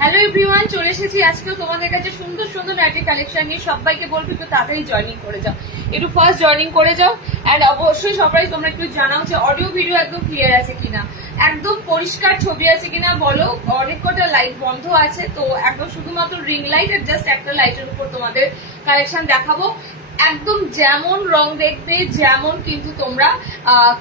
Hello everyone, চলে এসেছি আজকেও তোমাদের কাছে সুন্দর সুন্দর নাইটি কালেকশন নিয়ে। সবাইকে বলবো একটু তাড়াতাড়ি জয়েনিং করে যাও, একটু ফার্স্ট জয়েনিং করে যাও। অ্যান্ড অবশ্যই সবাই তোমরা একটু জানাও যে অডিও ভিডিও একদম ক্লিয়ার আছে কিনা, একদম পরিষ্কার ছবি আছে কিনা বলো। অনেক কটা লাইট বন্ধ আছে, তো একদম শুধুমাত্র রিং লাইট আর জাস্ট একটা লাইটের উপর তোমাদের কালেকশন দেখাবো। একদম যেমন রং দেখবে, যেমন কিন্তু তোমরা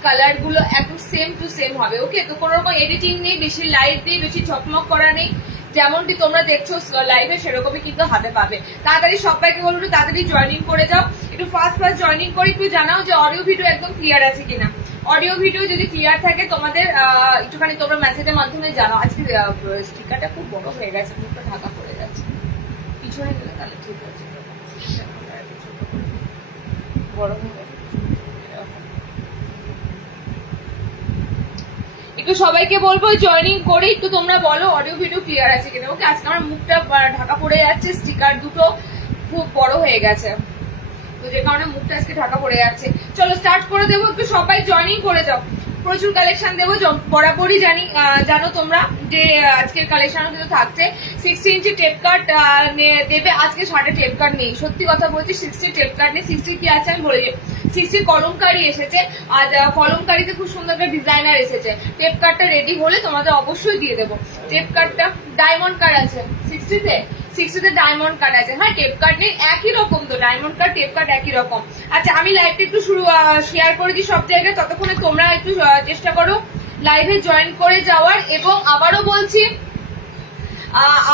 কালার গুলো একদম সেম টু সেম হবে। ওকে, তো কোনো রকম এডিটিং নেই, বেশি লাইট নেই, বেশি ঝকমক করা নেই। যেমনটি তোমরা দেখছো লাইভে সেরকমই কিন্তু হাতে পাবে। তাড়াতাড়ি সবাইকে বলবো একটু তাড়াতাড়ি জয়েনিং করে যাও, একটু ফার্স্ট জয়েনিং করে একটু জানাও যে অডিও ভিডিও একদম ক্লিয়ার আছে কিনা। অডিও ভিডিও যদি ক্লিয়ার থাকে তোমাদের একটুখানি তোমরা মেসেজের মাধ্যমে জানাও। আজকে স্টিকারটা খুব বড় হয়ে গেছে, মুখটা ঢাকা পড়ে যাচ্ছে, পিছনে গেলে তাহলে ঠিক আছে। বড় হয়ে গেছে, একটু সবাইকে বলবো জয়েনিং করে একটু তোমরা বলো অডিও ভিডিও ক্লিয়ার আছে কিনা। ওকে, আজকে আমার মুখটা ঢাকা পড়ে যাচ্ছে, স্টিকার দুটো খুব বড় হয়ে গেছে, তো যে কারণে মুখটা আজকে ঢাকা পড়ে যাচ্ছে। চলো স্টার্ট করে দেবো, একটু সবাই জয়েনিং করে যাও। প্রচুর কালেকশন দেবো, বরাবরই জানো তোমরা যে আজকের কালেকশন কিন্তু থাকছে 60 ইঞ্চি টেপ কাট দেবে। আজকে শার্টে টেপ কাট নেই, সত্যি কথা বলছি, 60 টেপ কাট নেই। 60 কি আছে আমি বলে দিই, 60 কলমকারি এসেছে, আর কলমকারিতে খুব সুন্দর একটা ডিজাইনার এসেছে। টেপ কাটটা রেডি হলে তোমাদের অবশ্যই দিয়ে দেবো। টেপ কাটটা ডায়মন্ড কাট আছে 60তে, 60তে ডায়মন্ড কাট আছে। হ্যাঁ, টেপ কাট নেই, একই রকম তো, ডায়মন্ড কাট টেপ কাট একই রকম। আচ্ছা, আমি লাইভটা একটু শেয়ার করে দিই সব জায়গায়, ততক্ষণে তোমরা একটু চেষ্টা করো লাইভে জয়েন করে যাওয়ার। এবং আবারও বলছি,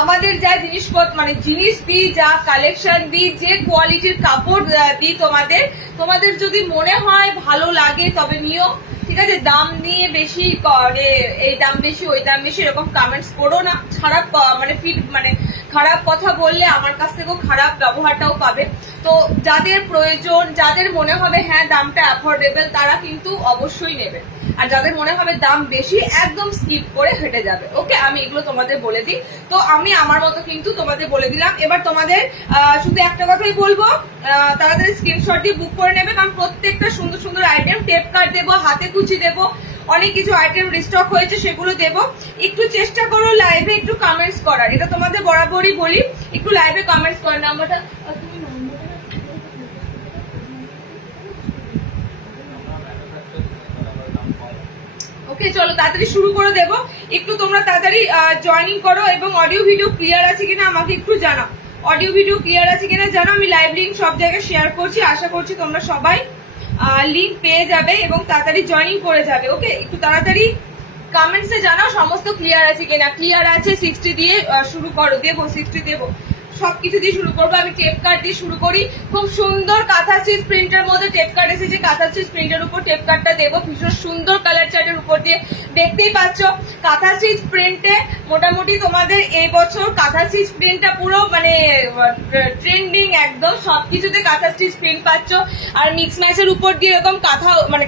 আমাদের যা জিনিসপত্র মানে জিনিস দিই, যা কালেকশন দিই, যে কোয়ালিটির কাপড় দিই তোমাদের যদি মনে হয় ভালো লাগে তবে নিও, ঠিক আছে। দাম নিয়ে বেশি এই দাম বেশি ওই দাম বেশি এরকম কমেন্টস করো না। খারাপ খারাপ কথা বললে আমার কাছ থেকেও খারাপ ব্যবহারটাও পাবে। তো যাদের প্রয়োজন, যাদের মনে হবে হ্যাঁ দামটা অ্যাফোর্ডেবল, তারা কিন্তু অবশ্যই নেবে। আর যাদের মনে হবে দাম বেশি, একদম স্কিপ করে হেঁটে যাবে। ওকে, আমি এগুলো তোমাদের বলে দিই। তো আমি আমার মতো কিন্তু তোমাদের বলে দিলাম। এবার তোমাদের শুধু একটা কথাই বলবো, তাড়াতাড়ি স্ক্রিনশট দিয়ে বুক করে নেবে, কারণ প্রত্যেকটা সুন্দর সুন্দর আইটেম, টেপ কাট দেবো, হাতে কুচি দেবো, অনেক কিছু আইটেম রিস্টক হয়েছে সেগুলো দেবো। একটু চেষ্টা করো লাইভে একটু কমেন্টস করার, এটা তোমাদের বরাবরই বলি, একটু লাইভে কমেন্টস করার। নাম্বারটা ওকে, চলো তাড়াতাড়ি শুরু করে দেবো। একটু তোমরা তাড়াতাড়ি জয়েনিং করো এবং অডিও ভিডিও ক্লিয়ার আছে কিনা আমাকে একটু জানাও। অডিও ভিডিও ক্লিয়ার আছে কিনা জানো। আমি লাইভ লিঙ্ক সব জায়গায় শেয়ার করছি, আশা করছি তোমরা সবাই লিঙ্ক পেয়ে যাবে এবং তাড়াতাড়ি জয়েনিং করে যাবে। ওকে, একটু তাড়াতাড়ি কমেন্টসে জানাও সমস্ত ক্লিয়ার আছে কিনা। ক্লিয়ার আছে 60 দিয়ে শুরু করো, দেবো 60 দেবো, সবকিছু দিয়ে শুরু করবো। আমি টেপ কাট দিয়ে শুরু করি। খুব সুন্দর কাঁথা স্টিচ প্রিন্টের মধ্যে টেপ কাট এসেছে, কাঁথা স্টিচ প্রিন্টের উপর টেপ কাটটা দেবো, ভীষণ সুন্দর কালার চার্টের উপর দিয়ে। দেখতেই পাচ্ছ কাঁথা স্টিচ প্রিন্টে মোটামুটি তোমাদের এই বছর কাঁথা স্টিচ প্রিন্টটা পুরো ট্রেন্ডিং, একদম সবকিছুতে কাঁথা স্টিচ প্রিন্ট পাচ্ছ। আর মিক্স ম্যাচের উপর দিয়ে এরকম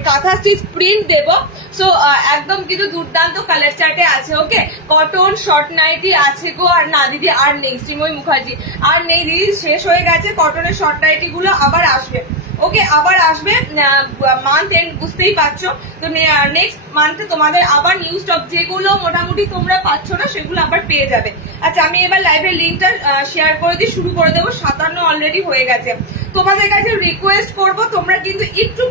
কাঁথা স্টিচ প্রিন্ট দেবো। সো একদম কিন্তু দুর্দান্ত কালার চার্টে আছে। ওকে, কটন শর্ট নাইটি আছে গো। আর না দিদি আর নেই, শ্রীময়ী মুখার্জি আর নেই দিদি, শেষ হয়ে গেছে। কটনের শর্ট নাইটি গুলো আবার আসবে। ওকে, আবার আসবে মান্থ এন্ড, বুঝতেই পারছো। তো নেক্সট মান্থে তোমাদের আবার নিউ স্টক, যেগুলো মোটামুটি তোমরা পাচ্ছ না সেগুলো আবার পেয়ে যাবে। আচ্ছা, আমি এবার লাইভের লিঙ্কটা শেয়ার করে দিয়ে শুরু করে দেবো। 57 অলরেডি হয়ে গেছে। তোমাদের কাছে রিকোয়েস্ট করবো তোমরা কিন্তু একটু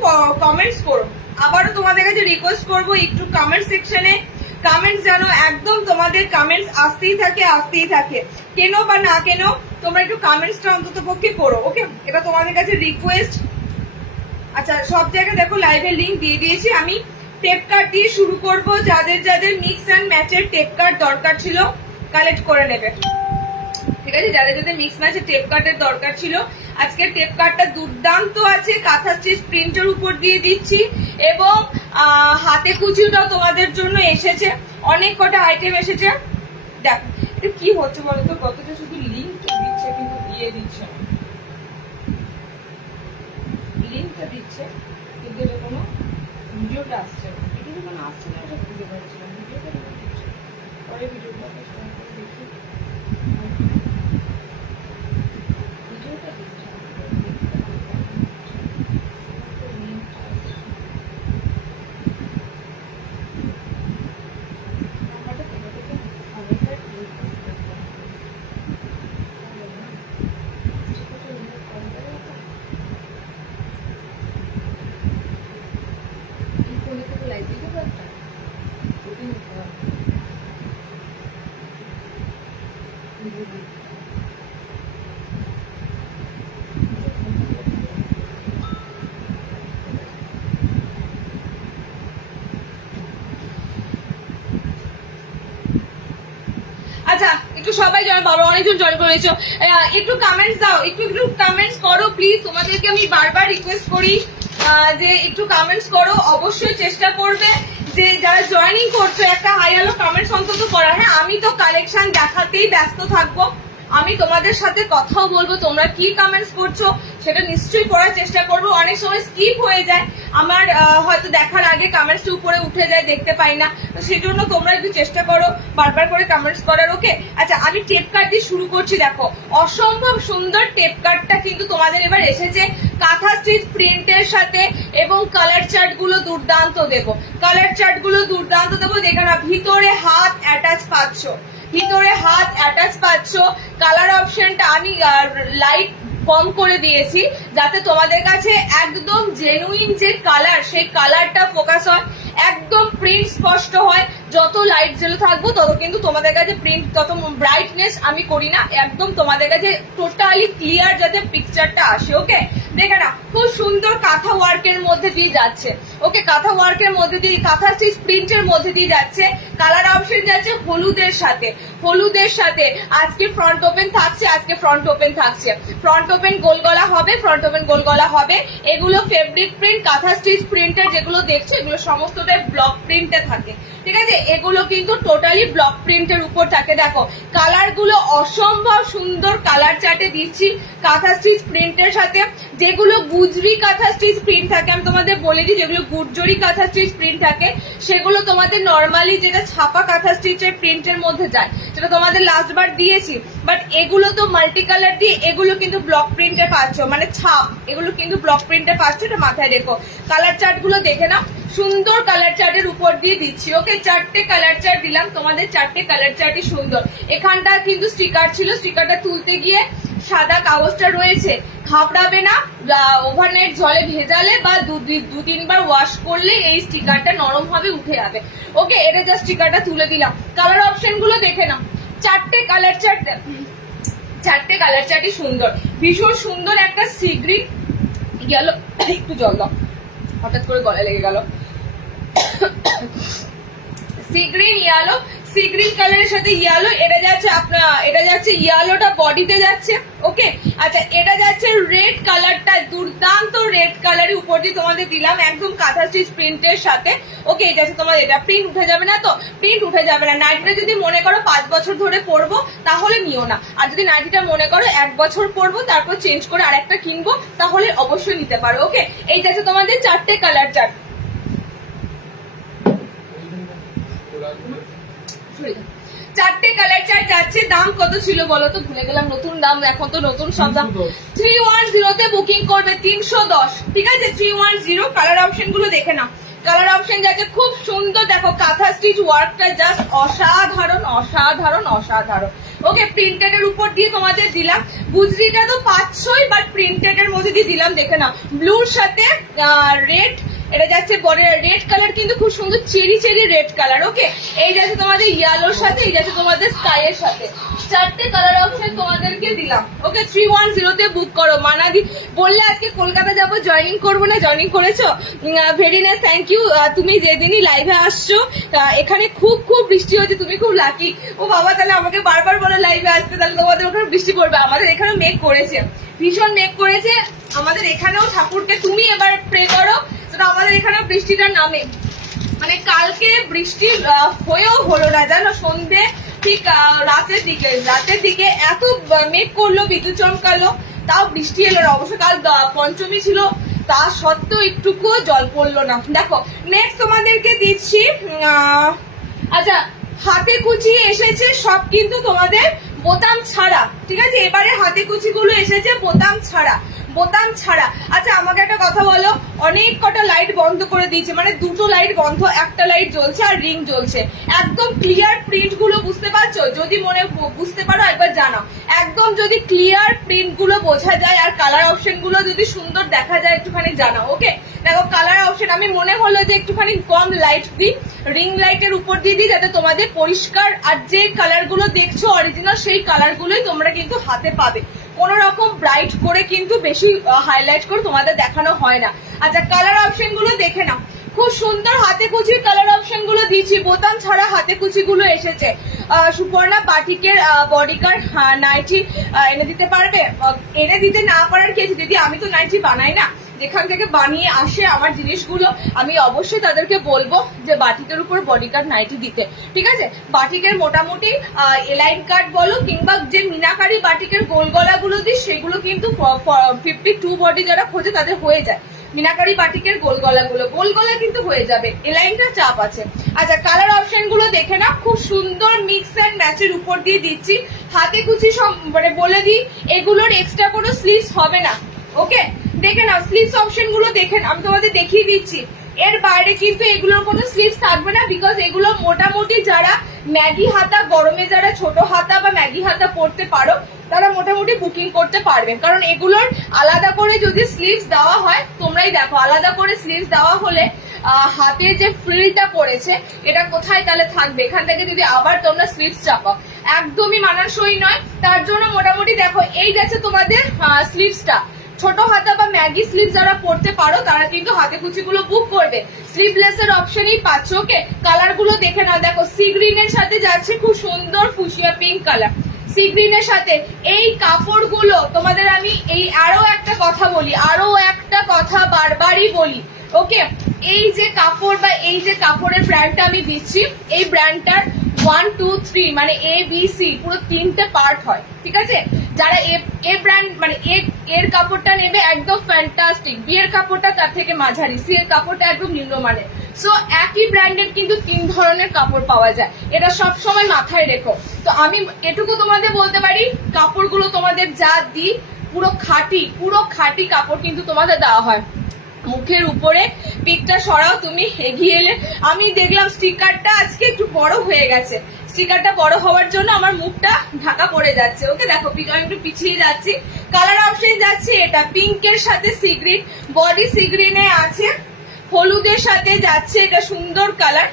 কমেন্টস করো। আবারও তোমাদের কাছে রিকোয়েস্ট করবো একটু কমেন্ট সেকশনে কমেন্টস যেন একদম তোমাদের কমেন্টস আসতেই থাকে, কেন বা না কেন তোমরা একটু কমেন্টসটা অন্তত পক্ষে করো। ওকে, এটা তোমাদের কাছে রিকোয়েস্ট। আচ্ছা, সব জায়গায় দেখো লাইভের লিঙ্ক দিয়ে দিয়েছি। আমি টেপ কাট দিয়ে শুরু করব। যাদের যাদের মিক্স অ্যান্ড ম্যাচের টেপ কাট দরকার ছিল কালেক্ট করে নেবে, ঠিক আছে। যাদের যাদের মিক্স ম্যাচের টেপ কাটের দরকার ছিল, আজকে টেপ কাটটা দুর্দান্ত আছে, কাঁথা স্টিচ প্রিন্টের উপর দিয়ে দিচ্ছি। এবং হাতে কুচিটাও তোমাদের জন্য এসেছে, অনেক কটা আইটেম এসেছে। দেখো এটা কি হচ্ছে বলতো, কতটা শুধু লিঙ্কটা দিচ্ছে কিন্তু দিয়ে দিচ্ছে না, লিঙ্কটা দিচ্ছে কিন্তু এটা কোনো ভিডিওটা আসছে না। ভিডিওটা কোনো আসছে না, এটা বুঝতে পারছি না। ভিডিওটা দিচ্ছে, পরে ভিডিওটা দেখি, ভিডিওটা দিচ্ছে আচ্ছা একটু সবাই জয়েন, বাবা অনেকজন জয়েন করেছো, একটু কমেন্টস দাও, একটু কমেন্টস করো প্লিজ, তোমাদেরকে আমি বারবার রিকোয়েস্ট করি যে একটু কমেন্টস করো, অবশ্যই চেষ্টা করবে যে যারা জয়েনিং করছো একটা হাই হ্যালো কমেন্টস অন্তত করার। হ্যাঁ আমি তো কালেকশন দেখাতেই ব্যস্ত থাকবো, আমি তোমাদের সাথে কথাও বলবো, তোমরা কি কমেন্টস করছো সেটা নিশ্চয়ই করার চেষ্টা করবো। অনেক সময় স্কিপ হয়ে যায় আমার, হয়তো দেখার আগে কমেন্টস উপরে উঠে যায়, দেখতে পাই না, তো সেই জন্য তোমরা একটু চেষ্টা করো বারবার করে কমেন্টস করার। ওকে আচ্ছা আমি টেপ কার্ড দিয়ে শুরু করছি। দেখো অসম্ভব সুন্দর টেপ কার্ডটা কিন্তু তোমাদের এবার এসেছে কাঁথা স্টিচ প্রিন্টের সাথে, এবং কালার চার্ট গুলো দুর্দান্ত দেবো, কালার চার্ট গুলো দুর্দান্ত দেবো। দেখে না ভিতরে হাত অ্যাটাচ পাচ্ছ, ভিতরে হাত অ্যাটাচ পাচ্ছ। কালার অপশনটা আমি লাইট কম করে দিয়েছি যাতে তোমাদের কাছে একদম জেনুইন যে কালার সেই কালারটা ফোকাস হয়, একদম প্রিন্ট স্পষ্ট হয়। যত লাইট জেলো থাকবো তত কিন্তু তোমাদের কাছে প্রিন্ট, তত ব্রাইটনেস আমি করি না, একদম তোমাদের কাছে টোটালি ক্লিয়ার যাতে পিকচারটা আসে। ওকে দেখে না খুব সুন্দর কাঁথা ওয়ার্কের মধ্যে দিয়ে যাচ্ছে। ওকে কাঁথা ওয়ার্কের মধ্যে দিয়ে, কাঁথা স্টিচ প্রিন্টের মধ্যে দিয়ে যাচ্ছে। কালার অপশন যাচ্ছে হলুদের সাথে, হলুদের সাথে। আজকে ফ্রন্ট ওপেন থাকছে, আজকে ফ্রন্ট ওপেন থাকছে, ফ্রন্ট ওপেন গোল গলা হবে, ফ্রন্ট ওপেন গোল গলা হবে। এগুলো ফেব্রিক প্রিন্ট, কাঁথা স্টিচ প্রিন্টের যেগুলো দেখছো এগুলো সমস্তটাই ব্লক প্রিন্টে থাকে, ঠিক আছে? এগুলো কিন্তু টোটালি ব্লক প্রিন্টের উপর থাকে। দেখো কালার গুলো অসম্ভব সুন্দর কালার চার্টে দিচ্ছি কাঁথা স্টিচ প্রিন্টের সাথে। যেগুলো গুজরি কাঁথা স্টিচ প্রিন্ট থাকে আমি তোমাদের বলে দিই, যেগুলো গুজরি কাঁথা স্টিচ প্রিন্ট থাকে সেগুলো তোমাদের নর্মালি যেটা ছাপা কাঁথা স্টিচের প্রিন্টের মধ্যে যায় সেটা তোমাদের লাস্ট বার দিয়েছি, বাট এগুলো তো মাল্টি কালার দিয়ে, এগুলো কিন্তু ব্লক প্রিন্টে পাচ্ছ, মানে ছাপ, এগুলো কিন্তু ব্লক প্রিন্টে পাচ্ছ, এটা মাথায় রেখো। কালার চার্ট গুলো দেখে নাও, সুন্দর কালার চার্টের উপর দিয়ে দিচ্ছি। ওকে চারটে কালার চার্ট দিলাম তোমাদের, চারটে কালার চার্টই সুন্দর। এখানটা কিন্তু স্টিকার ছিল, স্টিকারটা তুলতে গিয়ে সাদা কাগজটা রয়েছে, ঘাবড়াবে না, ওভারনাইট জলে ভেজালে বা দু তিনবার ওয়াশ করলে এই স্টিকারটা নরম ভাবে উঠে যাবে। ওকে এটা জাস্ট স্টিকারটা তুলে দিলাম। কালার অপশন গুলো দেখে নাও, চারটে কালার চার্ট, চারটে কালার চার্টই সুন্দর, ভীষণ সুন্দর একটা সি গ্রিন গেল, একটু জল দাও, হঠাৎ করে গলায় লেগে গেল। Sea green yellow, sea green কালারের সাথে ইয়েলো, এটা যাচ্ছে আপনার, এটা যাচ্ছে ইয়েলোটা বডিতে যাচ্ছে। ওকে আচ্ছা এটা যাচ্ছে রেড কালারটা, দুর্দান্ত রেড কালারের উপর দিয়ে তোমাদের দিলাম একদম কাঁথা স্টিচ প্রিন্টের সাথে। ওকে এটা যাচ্ছে তোমাদের, এটা প্রিন্ট উঠে যাবে না তো, প্রিন্ট উঠে যাবে না। নাইটিটা যদি মনে করো 5 বছর ধরে পরবো তাহলে নিও না, আর যদি নাইটিটা মনে করো 1 বছর পরবো তারপর চেঞ্জ করে আরেকটা কিনবো তাহলে অবশ্যই নিতে পারো। ওকে এই যাচ্ছে তোমাদের চারটে কালার চার্ট। চারটে কালার চার্ট যাচ্ছে। দাম কত ছিল বলো তো, ভুলে গেলাম, নতুন দাম, এখন তো নতুন সব দাম। 310 তে বুকিং করবে 310, ঠিক আছে? 310। কালার অপশন গুলো দেখে নাও, কালার অপশন যাচ্ছে খুব সুন্দর। দেখো কাঁথা স্টিচ ওয়ার্কটা জাস্ট অসাধারণ অসাধারণ অসাধারণ। ওকে প্রিন্টেড এর উপর দিয়ে তোমাদের দিলাম, গুজরিটা তো পাচ্ছই, বাট প্রিন্টেড এর মধ্যে দিয়ে দিলাম। দেখে নাও ব্লুর সাথে রেড, এটা যাচ্ছে রেড কালার, কিন্তু খুব সুন্দর চেরি চেরি রেড কালার। ওকে এই যাচ্ছে তোমাদের ইয়েলোর সাথে, এই যাচ্ছে তোমাদের স্কাই এর সাথে। চারটে কালার অপশন তোমাদেরকে দিলাম। ওকে 310 তে বুক করো। মানাদি বললে আজকে কলকাতা যাবো, জয়েনিং করবো না, জয়েনিং করেছো, ভেরি নাইস, থ্যাংক ইউ। তুমি যেদিনই লাইভে আসছো এখানে খুব খুব বৃষ্টি হচ্ছে, তুমি খুব লাকি। ও বাবা তাহলে আমাকে বারবার বলো লাইভে আসতে, তাহলে তোমাদের ওখানে বৃষ্টি পড়বে। আমাদের এখানে মেঘ করেছে, ভীষণ মেঘ করেছে আমাদের এখানেও। ঠাকুরকে তুমি এবার প্রে করো সেটা আমাদের এখানে বৃষ্টিটা নামে। মানে কালকে বৃষ্টি হয়েও হলো না জানো, সন্ধ্যে ঠিক রাতের দিকে এত মেঘ করলো, বিদ্যুৎ চমকালো, তাও বৃষ্টি এলো না। অবশ্য কাল পঞ্চমী ছিল, তা সত্ত্বেও একটুকুও জল পড়লো না। দেখো নেক্সট তোমাদেরকে দিচ্ছি, আচ্ছা হাতে কুচি এসেছে সব, কিন্তু তোমাদের বোতাম ছাড়া, ঠিক আছে। এবারে হাতে কুচি গুলো এসেছে বোতাম ছাড়া, বোতাম ছাড়া। আচ্ছা আমাকে একটা কথা বলো, অনেক কটা লাইট বন্ধ করে দিয়েছে, মানে দুটো লাইট বন্ধ, একটা লাইট জ্বলছে আর রিং জ্বলছে। একদম ক্লিয়ার প্রিন্ট গুলো বুঝতে পারছো? যদি মনে বুঝতে পারো একবার জানাও। একদম যদি ক্লিয়ার প্রিন্ট গুলো বোঝা যায় আর কালার অপশন গুলো যদি সুন্দর দেখা যায় একটুখানি জানাও। ওকে দেখো কালার অপশন আমি মনে হলো যে একটুখানি কম লাইট দিই, রিং লাইটের উপর দিয়ে দিই, যাতে তোমাদের পরিষ্কার আর যে কালার গুলো দেখছো অরিজিনাল সেই কালার গুলোই তোমরা কিন্তু হাতে পাবে। কোন রকম ব্রাইট করে কিন্তু বেশি হাইলাইট করে তোমাদের দেখানো হয় না। আচ্ছা কালার অপশন গুলো দেখে নাও, খুব সুন্দর হাতে কুচির কালার অপশন গুলো দিচ্ছি, বোতাম ছাড়া হাতে কুচি গুলো এসেছে। সুপর্ণা বাটিকের বডিকার নাইটি এনে দিতে পারবে? এনে দিতে না পারার কি আছে দিদি, আমি তো নাইটি বানাই না, যেখান থেকে বানিয়ে আসে আমার জিনিসগুলো আমি অবশ্যই তাদেরকে বলবো যে বাটিকের উপর বডিকার নাইটি দিতে। ঠিক আছে, বাটিকের মোটামুটি এলাইন কাট বলো কিংবা যে মিনাকারি বাটিকের গোল গলাগুলো দিই সেগুলো কিন্তু 52 বডি যারা খোঁজে তাদের হয়ে যায়। মিনাকারি বাটিকের গোল গলা কিন্তু হয়ে যাবে, এলাইনটা চাপ আছে। আচ্ছা কালার অপশন গুলো দেখে না, খুব সুন্দর মিক্স এন্ড ম্যাচের উপর দিয়ে দিচ্ছি। হাতে কুচি সব মানে বলে দিই এগুলোর এক্সট্রা কোনো স্লিভস হবে না। ওকে দেখে নাও স্লিভস অপশন গুলো দেখেন, আমি তোমাদের দেখিয়ে দিচ্ছি। এর বাইরে কিন্তু এগুলোর কোনো স্লিভস থাকবে না, বিকজ এগুলো মোটামুটি যারা ম্যাগি হাতা, গরমে যারা ছোট হাতা বা ম্যাগি হাতা পরতে পারো তারা মোটামুটি বুকিং করতে পারবে। কারণ এগুলোর আলাদা করে যদি স্লিভস দেওয়া হয়, তোমরাই দেখো আলাদা করে স্লিভস দেওয়া হলে হাতে যে ফ্রিলটা পড়েছে এটা কোথায় তাহলে থাকবে, এখান থেকে যদি আবার তোমরা স্লিভস চাপাও একদমই মানানসই নয়। তার জন্য মোটামুটি দেখো এই গেছে তোমাদের স্লিভসটা। ছোট হাতা বা ম্যাগি স্লিভ যারা পড়তে পারো তারা কিন্তু হাতে কুচি গুলো বুক করবে, স্লিভলেস এর অপশনই পাচ্ছ। ওকে কালার গুলো দেখে নাও, দেখো সি গ্রিন এর সাথে যাচ্ছে খুব সুন্দর fuchsia pink colour, sea green এর সাথে। এই কাপড়গুলো তোমাদের আমি আরো একটা কথা বারবারই বলি। ওকে এই যে কাপড় বা এই যে কাপড়ের ব্র্যান্ডটা আমি দিচ্ছি, এই ব্র্যান্ডটার 1, 2, 3 মানে ABC পুরো 3টে পার্ট হয়। ঠিক আছে, যারা এ ব্র্যান্ড মানে এর কাপড়টা নেবে একদম ফ্যান্টাস্টিক, বি এর কাপড়টা তার থেকে মাঝারি, সি এর কাপড়টা একদম নিম্নমানের। সো একই ব্র্যান্ডের কিন্তু 3 ধরনের কাপড় পাওয়া যায়, এটা সব সময় মাথায় রেখো। তো আমি এটুকু তোমাদের বলতে পারি কাপড়গুলো তোমাদের যা দিই পুরো খাঁটি কাপড় কিন্তু তোমাদের দেওয়া হয়। মুখের উপরে পিকটা সরাও, তুমি এগিয়ে এলে আমি দেখলাম স্টিকারটা আজকে একটু বড় হয়ে গেছে, স্টিকারটা বড় হওয়ার জন্য আমার মুখটা ঢাকা পড়ে যাচ্ছে। ওকে দেখো আমি একটু পিছিয়ে যাচ্ছি। কালার অপশন যাচ্ছে এটা পিঙ্কের সাথে সি গ্রিন, বডি সি গ্রিনে আছে, হলুদের সাথে যাচ্ছে এটা সুন্দর কালার,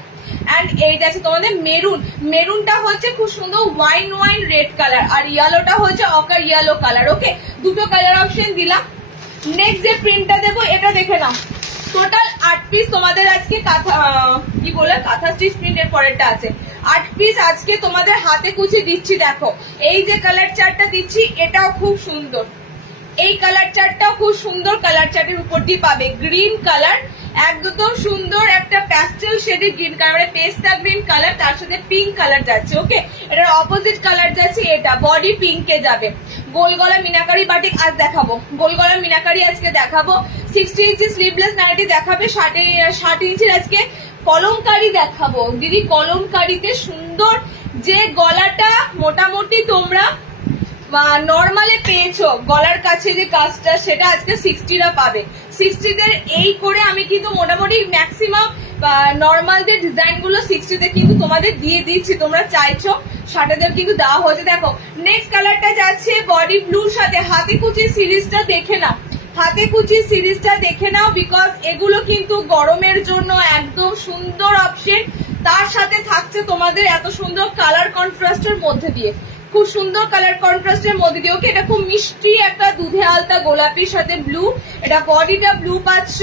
এন্ড এই যাচ্ছে তোমাদের মেরুনটা হচ্ছে খুব সুন্দর ওয়াইন রেড কালার, আর ইয়েলোটা হচ্ছে অকার ইয়েলো কালার। ওকে দুটো কালার অপশন দিলাম। নেক্সট যে প্রিন্টটা দেবো এটা দেখে নাও, টোটাল 8 পিস তোমাদের আজকে কাঁথা স্টিচ প্রিন্টের পরেরটা আছে 8 পিস আজকে তোমাদের হাতে কুচি দিচ্ছি। দেখো এই যে কালার চার্টটা দিচ্ছি এটাও খুব সুন্দর, এই কালার চার্টটাও খুব সুন্দর, কালার চার্টের উপর দিয়ে পাবে গ্রিন কালার, একদম সুন্দর একটা প্যাস্টেল শেডের গ্রিন কালার, মানে পেস্তা গ্রিন কালার, তার সাথে পিঙ্ক কালার যাচ্ছে। ওকে এটার অপোজিট কালার যাচ্ছে এটা, বডি পিঙ্কে যাবে। গোল গলা মিনাকারি বাটিক আজ দেখাবো, গোল গলা মিনাকারি আজকে দেখাবো। 60 ইঞ্চি স্লিভলেস নাইটি দেখাবে, 60 ইঞ্চির আজকে কলমকারি দেখাবো। দিদি কলমকারিতে সুন্দর যে গলাটা মোটামুটি তোমরা নর্মালে পেয়েছো, গলার কাছে যে কাজটা সেটা আজকে 60রা পাবে। 60দের এই করে আমি কিন্তু মোটামুটি ম্যাক্সিমাম নর্মালদের ডিজাইন গুলো 60তে কিন্তু তোমাদের দিয়ে দিচ্ছি, তোমরা চাইছো 60দের কিন্তু দেওয়া হয়েছে। দেখো নেক্সট কালারটা যাচ্ছে বডি ব্লুর সাথে, হাতে কুচির সিরিজটা দেখে নাও, হাতে কুচির সিরিজটা দেখে নাও, বিকজ এগুলো কিন্তু গরমের জন্য একদম সুন্দর অপশন। তার সাথে থাকছে তোমাদের এত সুন্দর কালার কন্ট্রাস্টের মধ্যে দিয়ে, খুব সুন্দর কালার কন্ট্রাস্টের মধ্যে দিয়ে। ওকে এটা খুব মিষ্টি একটা দুধে আলতা গোলাপির সাথে ব্লু, এটা বডিটা ব্লু পাচ্ছ,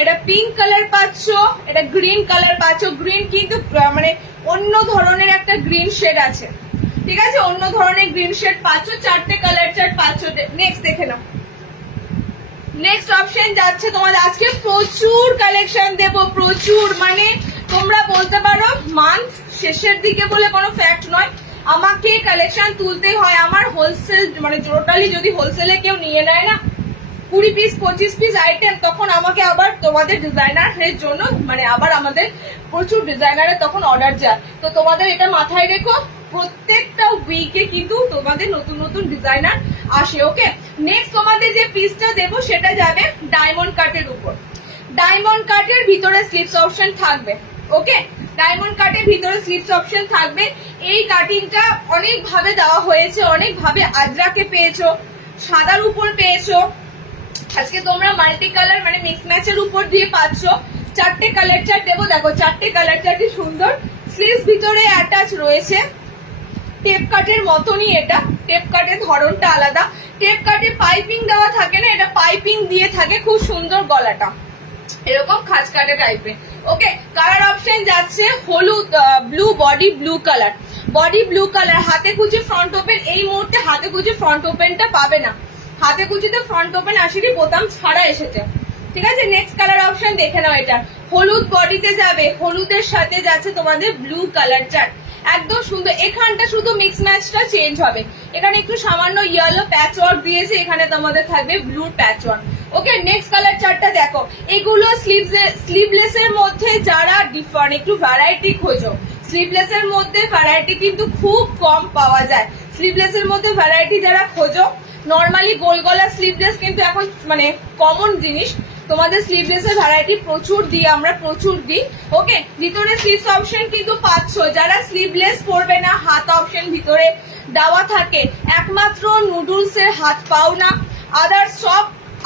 এটা পিঙ্ক কালার পাচ্ছ, এটা গ্রিন কালার পাচ্ছ। গ্রিন কিন্তু মানে অন্য ধরনের একটা গ্রিন শেড আছে, ঠিক আছে, অন্য ধরনের গ্রিন শেড পাচ্ছ, 4টে কালার চার্ট পাচ্ছ। নেক্সট দেখে নাও, নেক্সট অপশন যাচ্ছে তোমাদের আজকে প্রচুর কালেকশন দেবো, প্রচুর, মানে তোমরা বলতে পারো মান্থ শেষের দিকে বলে কোনো ফ্যাক্ট নয়, আমাকে কালেকশন তুলতেই হয়। আমার হোলসেল মানে টোটালি যদি হোলসেলে কেউ নিয়ে নেয় না 20 পিস 25 পিস আইটেম, তখন আমাকে আবার তোমাদের ডিজাইনারের জন্য মানে আবার আমাদের প্রচুর ডিজাইনারের তখন অর্ডার যায়। তো তোমাদের এটা মাথায় রেখো, প্রত্যেকটা উইকে কিন্তু তোমাদের নতুন নতুন ডিজাইনার আসে। ওকে, নেক্সট তোমাদের যে পিসটা দেবো সেটা যাবে ডায়মন্ড কাটের উপর। ডায়মন্ড কাটের ভিতরে স্লিপস অপশন থাকবে। ওকে, ডায়মন্ড কাটের ভিতরে স্লিপস অপশন থাকবে। এই কাটিংটা অনেক ভাবে দেওয়া হয়েছে, অনেক ভাবে আজরাকে পেয়েছো, সাদার উপর পেয়েছো, আজকে তোমরা মাল্টি কালার মানে মিক্স ম্যাচের উপর দিয়ে পাচ্ছ। চারটে কালার চার্ট দেবো, দেখো চারটে কালার চার্টই সুন্দর। স্লিভস ভিতরে অ্যাটাচ রয়েছে, টেপ কাটের মতনই, এটা টেপ কাটের ধরনটা আলাদা। টেপ কাটে পাইপিং দেওয়া থাকে না, এটা পাইপিং দিয়ে থাকে, খুব সুন্দর গলাটা এরকম খাঁজ কাটে টাইপের। ওকে, কালার অপশন যাচ্ছে হলুদ, blue, body blue colour, body blue colour. হাতে কুচি ফ্রন্ট ওপেন, এই মুহূর্তে হাতে কুচি ফ্রন্ট ওপেনটা পাবে না, হাতে কুচিতে ফ্রন্ট ওপেন আসেনি, বোতাম ছাড়া এসেছে। ঠিক আছে, নেক্সট কালার অপশন দেখে নাও। এটা হলুদ বডিতে যাবে, হলুদের সাথে যাচ্ছে তোমাদের ব্লু কালার চার্ট, একদম সুন্দর। এখানটা শুধু মিক্স ম্যাচটা চেঞ্জ হবে, এখানে একটু সামান্য ইয়েলো প্যাচ ওয়ার্ক দিয়েছে, এখানে তোমাদের থাকবে ব্লু প্যাচ ওয়ার্ক। ওকে, নেক্সট কালার চার্টটা দেখো। এগুলো স্লিভলেস এর মধ্যে যারা ডিফারেন্ট একটু ভ্যারাইটি খোঁজো, স্লিভলেস এর মধ্যে ভ্যারাইটি কিন্তু খুব কম পাওয়া যায়। স্লিভলেস এর মধ্যে ভ্যারাইটি যারা খোঁজো, নর্মালি গোল গলা স্লিভলেস কিন্তু এখন মানে কমন জিনিস, তোমাদের স্লিভলেস এর ভ্যারাইটি প্রচুর দিই, আমরা প্রচুর দিই। ওকে, ভিতরে স্লিভস অপশন কিন্তু পাচ্ছ। যারা স্লিভলেস পরবে না, হাত অপশন ভিতরে দেওয়া থাকে, একমাত্র নুডলস এর হাত পাও না, আদার সব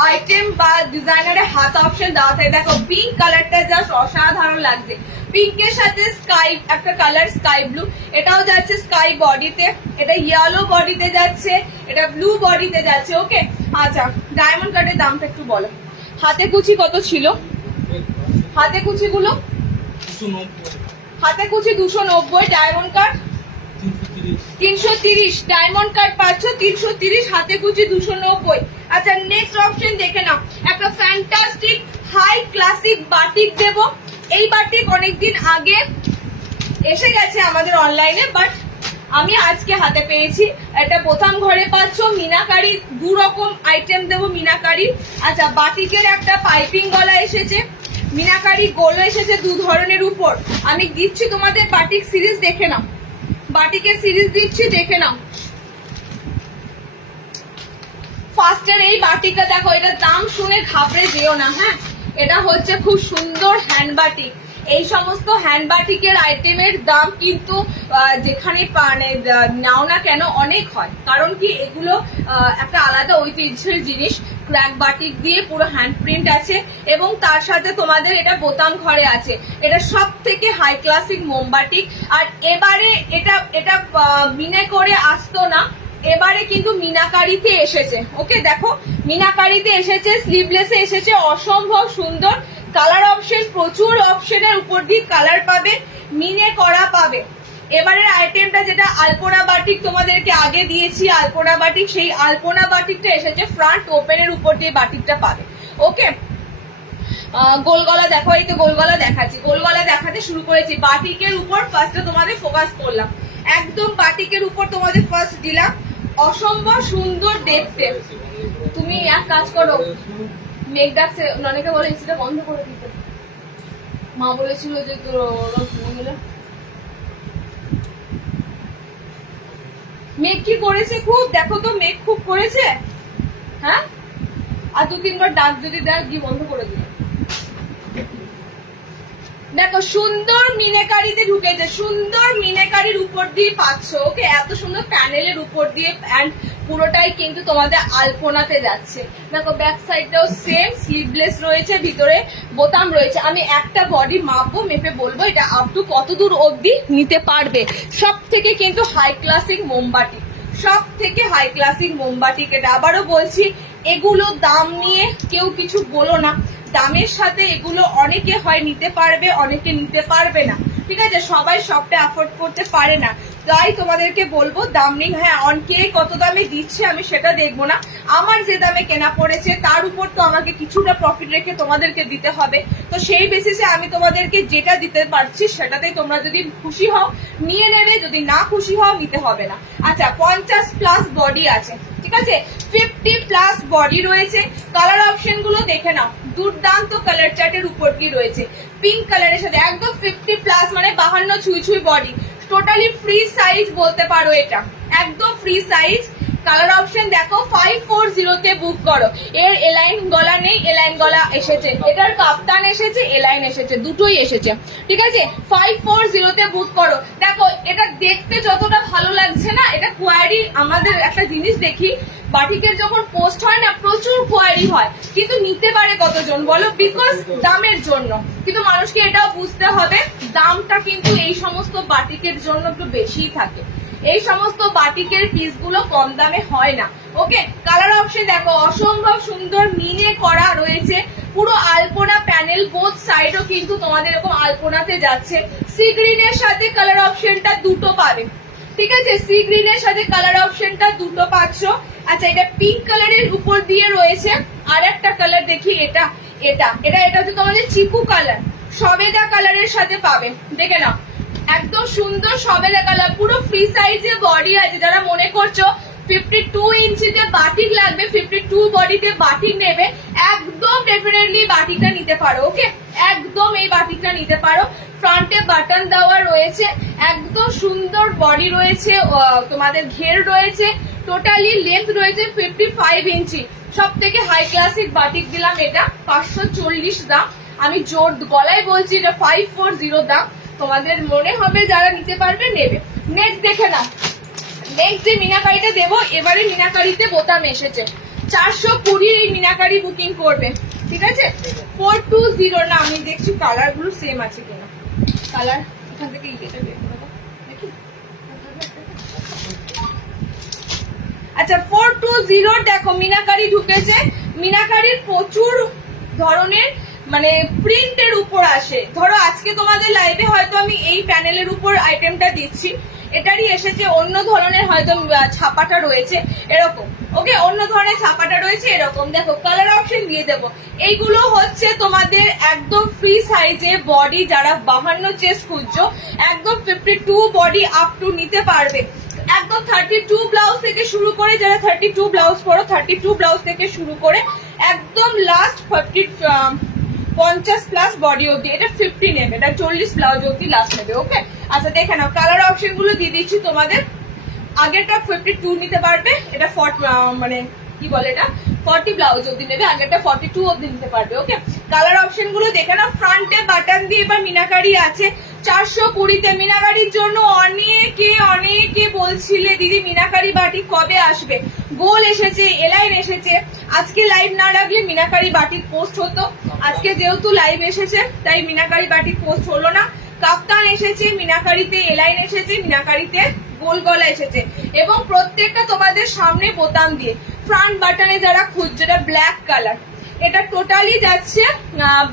আইটেম বা ডিজাইনারের হাত অপশন দেওয়া থাকে। দেখো পিঙ্ক কালারটা জাস্ট অসাধারণ লাগছে, পিঙ্কের সাথে স্কাই একটা কালার স্কাই ব্লু, এটাও যাচ্ছে স্কাই বডিতে, এটা ইয়েলো বডিতে যাচ্ছে, এটা ব্লু বডিতে যাচ্ছে। ওকে, আচ্ছা ডায়মন্ড কাটের দামটা একটু বলো। হাতে কুচি কত ছিল? হাতে কুচিগুলো হাতে কুচি 290, ডায়মন্ড কাট 330, ডায়মন্ড কাট পাচ্ছ 330, হাতে কুচি 290। আচ্ছা নেক্সট অপশন দেখে নাও, একটা ফ্যান্টাস্টিক হাই ক্লাসিক বাটিক দেবো। এই বাটিক অনেকদিন আগে এসে গেছে আমাদের অনলাইনে, বাট আমি আজকে হাতে পেয়েছি। এটা প্রথম ঘরে পাচ্ছ, মিনাকারি, দু রকম আইটেম দেবো মিনাকারি। আচ্ছা বাটিকের একটা পাইপিং গলা এসেছে, মিনাকারি গোলো এসেছে, দু ধরনের উপর। আমি দিচ্ছি তোমাদের বাটিক সিরিজ, দেখে নাও, বাটিকের সিরিজ দিচ্ছি, দেখে নাও। ফার্স্টের এই বাটিকটা দেখো, এটার দাম শুনে ঘাবড়ে যেও না, হ্যাঁ এটা হচ্ছে খুব সুন্দর হ্যান্ড বাটিক। এই সমস্ত হ্যান্ড বাটিকের আইটেমের দাম কিন্তু যেখানে মানে নাও না কেন অনেক হয়, কারণ কি এগুলো একটা আলাদা ঐতিহ্যের জিনিস। ক্র্যাক বাটিক দিয়ে পুরো হ্যান্ড প্রিন্ট আছে, এবং তার সাথে তোমাদের এটা বোতাম ঘরে আছে। এটা সব থেকে হাই ক্লাসিক মোমবাটিক। আর এবারে এটা মিনে করে আসতো না, এবারে কিন্তু মিনাকারিতে এসেছে। ওকে দেখো মিনাকারিতে এসেছে, স্লিভলেসে এসেছে, অসম্ভব সুন্দর। কালার অপশন প্রচুর, অপশনের উপর দিয়ে কালার পাবে, মিনে করা পাবে। এবারের আইটেমটা যেটা আলপনা বাটিক তোমাদেরকে আগে দিয়েছি, আলপনা বাটিক, সেই আলপনা বাটিকটা এসেছে, ফ্রন্ট ওপেনের উপর দিয়ে বাটিকটা পাবে। ওকে, গোলগলা দেখো, এই তো গোলগলা দেখাচ্ছি, গোলগলা দেখাতে শুরু করেছি। বাটিকের উপর ফার্স্টে তোমাদের ফোকাস করলাম, একদম বাটিকের উপর তোমাদের ফার্স্ট দিলাম, অসম্ভব সুন্দর দেখতে। তুমি এক কাজ করো, মেঘ ডাকছে, অনেকে বলে এসিটা বন্ধ করে দিতে, মা বলেছিল যে তোর মেঘ কি করেছে খুব, দেখো তো মেঘ খুব করেছে, হ্যাঁ। আর 2-3 ডাক যদি দেয় গিয়ে বন্ধ করে দিল। দেখো সুন্দর মিনেকারিতে ঢুকেছে, সুন্দর মিনেকারির উপর দিয়ে পাচ্ছ। ওকে, এত সুন্দর প্যানেলের উপর দিয়ে, প্যান্ট পুরোটাই কিন্তু তোমাদের আলপনাতে যাচ্ছে। দেখো ব্যাক সাইডটাও সেম, স্লিভলেস রয়েছে, ভিতরে বোতাম রয়েছে। আমি একটা বডি মাপবো, মেপে বলবো এটা আপ টু কত দূর অবধি নিতে পারবে। সব থেকে কিন্তু হাই ক্লাসিক মোমবাটি, সব থেকে হাই ক্লাসিক মোমবাটিক এটা। আবারও বলছি, এগুলো দাম নিয়ে কেউ কিছু বলো না, দামের সাথে এগুলো অনেকে হয় নিতে পারবে, অনেকে নিতে পারবে না। ঠিক আছে, সবাই সবটা অ্যাফোর্ড করতে পারে না, তাই তোমাদেরকে বলবো দাম নেই। হ্যাঁ, অনকে কত দামে দিচ্ছে আমি সেটা দেখবো না, আমার যে দামে কেনা পড়েছে তার উপর তো আমাকে কিছুটা প্রফিট রেখে তোমাদেরকে দিতে হবে। তো সেই বেসিসে আমি তোমাদেরকে যেটা দিতে পারছি সেটাতেই তোমরা যদি খুশি হও নিয়ে নেবে, যদি না খুশি হও নিতে হবে না। আচ্ছা 50+ বডি আছে, ঠিক আছে, 50+ বডি রয়েছে। কালার অপশন গুলো দেখে নাও, দুর্দান্ত কালার চার্টের উপর দিয়ে রয়েছে। পিঙ্ক কালারের সাথে একদম 50+ মানে 52 ছুঁই ছুঁই বডি, টোটালি ফ্রি সাইজ বলতে পারো, এটা একদম ফ্রি সাইজ। কালার অপশন দেখো 540 তে বুক করো। এর এলাইন গলা নেই, এলাইন গলা এসেছে, এটার কাপ্তান এসেছে, এলাইন এসেছে, দুটোই এসেছে, ঠিক আছে। 540 তে বুক করো। দেখো এটা দেখতে যতটা ভালো লাগছে না, এটা কোয়ারি, আমাদের একটা জিনিস দেখি বাটিকের যখন পোস্ট হয় না প্রচুর কোয়ারি হয়, কিন্তু নিতে পারে কতজন বলো? বিকজ দামের জন্য। কিন্তু মানুষকে এটাও বুঝতে হবে দামটা কিন্তু এই সমস্ত বাটিকের জন্য একটু বেশিই থাকে, এই সমস্ত বাটিকের পিসগুলো কম দামে হয় না। ওকে, কালার অপশন দেখো অসম্ভব সুন্দর মিনে করা রয়েছে, পুরো আলপনা প্যানেল, বোথ সাইডও কিন্তু তোমাদের এরকম আলপনাতে যাচ্ছে। সি গ্রিনের সাথে কালার অপশনটা দুটো পাবে, ঠিক আছে, সি গ্রিনের সাথে কালার অপশনটা দুটো পাচ্ছ। আচ্ছা, এটা পিঙ্ক কালারের উপর দিয়ে রয়েছে। আর একটা কালার দেখি, এটা এটা এটা এটা হচ্ছে তোমাদের চিকু কালার, সবেদা কালারের সাথে পাবে, দেখে নাও একদম সুন্দর সবেদা কালার, পুরো ফ্রি সাইজে বডি আছে। যারা মনে করছো 52 ইঞ্চিতে বাটিক লাগবে, 52 বডিতে বাটিক নেবে, একদম ডেফিনেটলি বাটিকটা নিতে পারো। ওকে, একদম এই বাটিকটা নিতে পারো। ফ্রন্টে বাটন দেওয়া রয়েছে, একদম সুন্দর বডি রয়েছে, তোমাদের ঘের রয়েছে, টোটালি লেন্থ রয়েছে 55 ইঞ্চি। সব থেকে হাই ক্লাসিক বাটিক দিলাম এটা, 540 দাম। আমি জোর গলায় বলছি এটা 540 দাম। তোমাদের মনে হবে যারা নিতে পারবে নেবে। নেক্সট দেখে নাও, নেক্সট যে মিনাকারিটা দেবো, এবারে মিনাকারিতে বোতাম এসেছে। 420 এই মিনাকারি বুকিং করবে, ঠিক আছে। 420 না, আমি দেখছি কালার গুলো সেম আছে কিনা। কালার এখান থেকে এটা বের করে দাও দেখি। আচ্ছা, 420 দেখো মিনাকারি ঢুকেছে। মিনাকারির প্রচুর ধরনের মানে প্রিন্টের উপর আসে। ধরো আজকে তোমাদের লাইভে হয়তো আমি এই প্যানেলের উপর আইটেমটা দিচ্ছি, এটারই এসেছে অন্য ধরনের হয়তো ছাপাটা রয়েছে এরকম। ওকে, অন্য ধরনের ছাপাটা রয়েছে এরকম। দেখো কালার অপশন দিয়ে দেবো। এইগুলো হচ্ছে তোমাদের একদম ফ্রি সাইজে বডি, যারা 52 চেস্ট খুঁজছো, একদম 52 বডি আপ টু নিতে পারবে। একদম 32 ব্লাউজ থেকে শুরু করে, যারা 32 ব্লাউজ পরো 32 ব্লাউজ থেকে শুরু করে একদম লাস্ট 50 প্লাস বডি অব্দি, এটা 50 নেবে, এটা 40 ব্লাউজ অব্দি লাস্ট নেবে। ওকে, আচ্ছা দেখে নাও কালার অপশন গুলো দিয়ে দিচ্ছি তোমাদের। আগেরটা 52 নিতে পারবে, এটা 40 মানে কি বলে এটা 40 ব্লাউজ অব্দি নেবে, আগেরটা 42 অব্দি নিতে পারবে। ওকে, কালার অপশন গুলো দেখে নাও। ফ্রন্টে বাটন দিয়ে এবার মিনাকারি আছে 420 মিনাকারির জন্য। অনেকে অনেকে বলছিলে দিদি মিনাকারি বাটিক কবে আসবে, গোল এসেছে, এলাইন এসেছে। আজকে লাইভ না রাখলে মিনাকারি বাটিক পোস্ট হতো, আজকে যেহেতু লাইভ এসেছে তাই মিনাকারি বাটিক পোস্ট হলো না। কাপ্তান এসেছে, মিনাকারিতে এলাইন এসেছে, মিনাকারিতে গোল গলা এসেছে, এবং প্রত্যেকটা তোমাদের সামনে বোতাম দিয়ে। ফ্রন্ট বাটনে যারা খুঁজছে, এটা ব্ল্যাক কালার, এটা টোটালি যাচ্ছে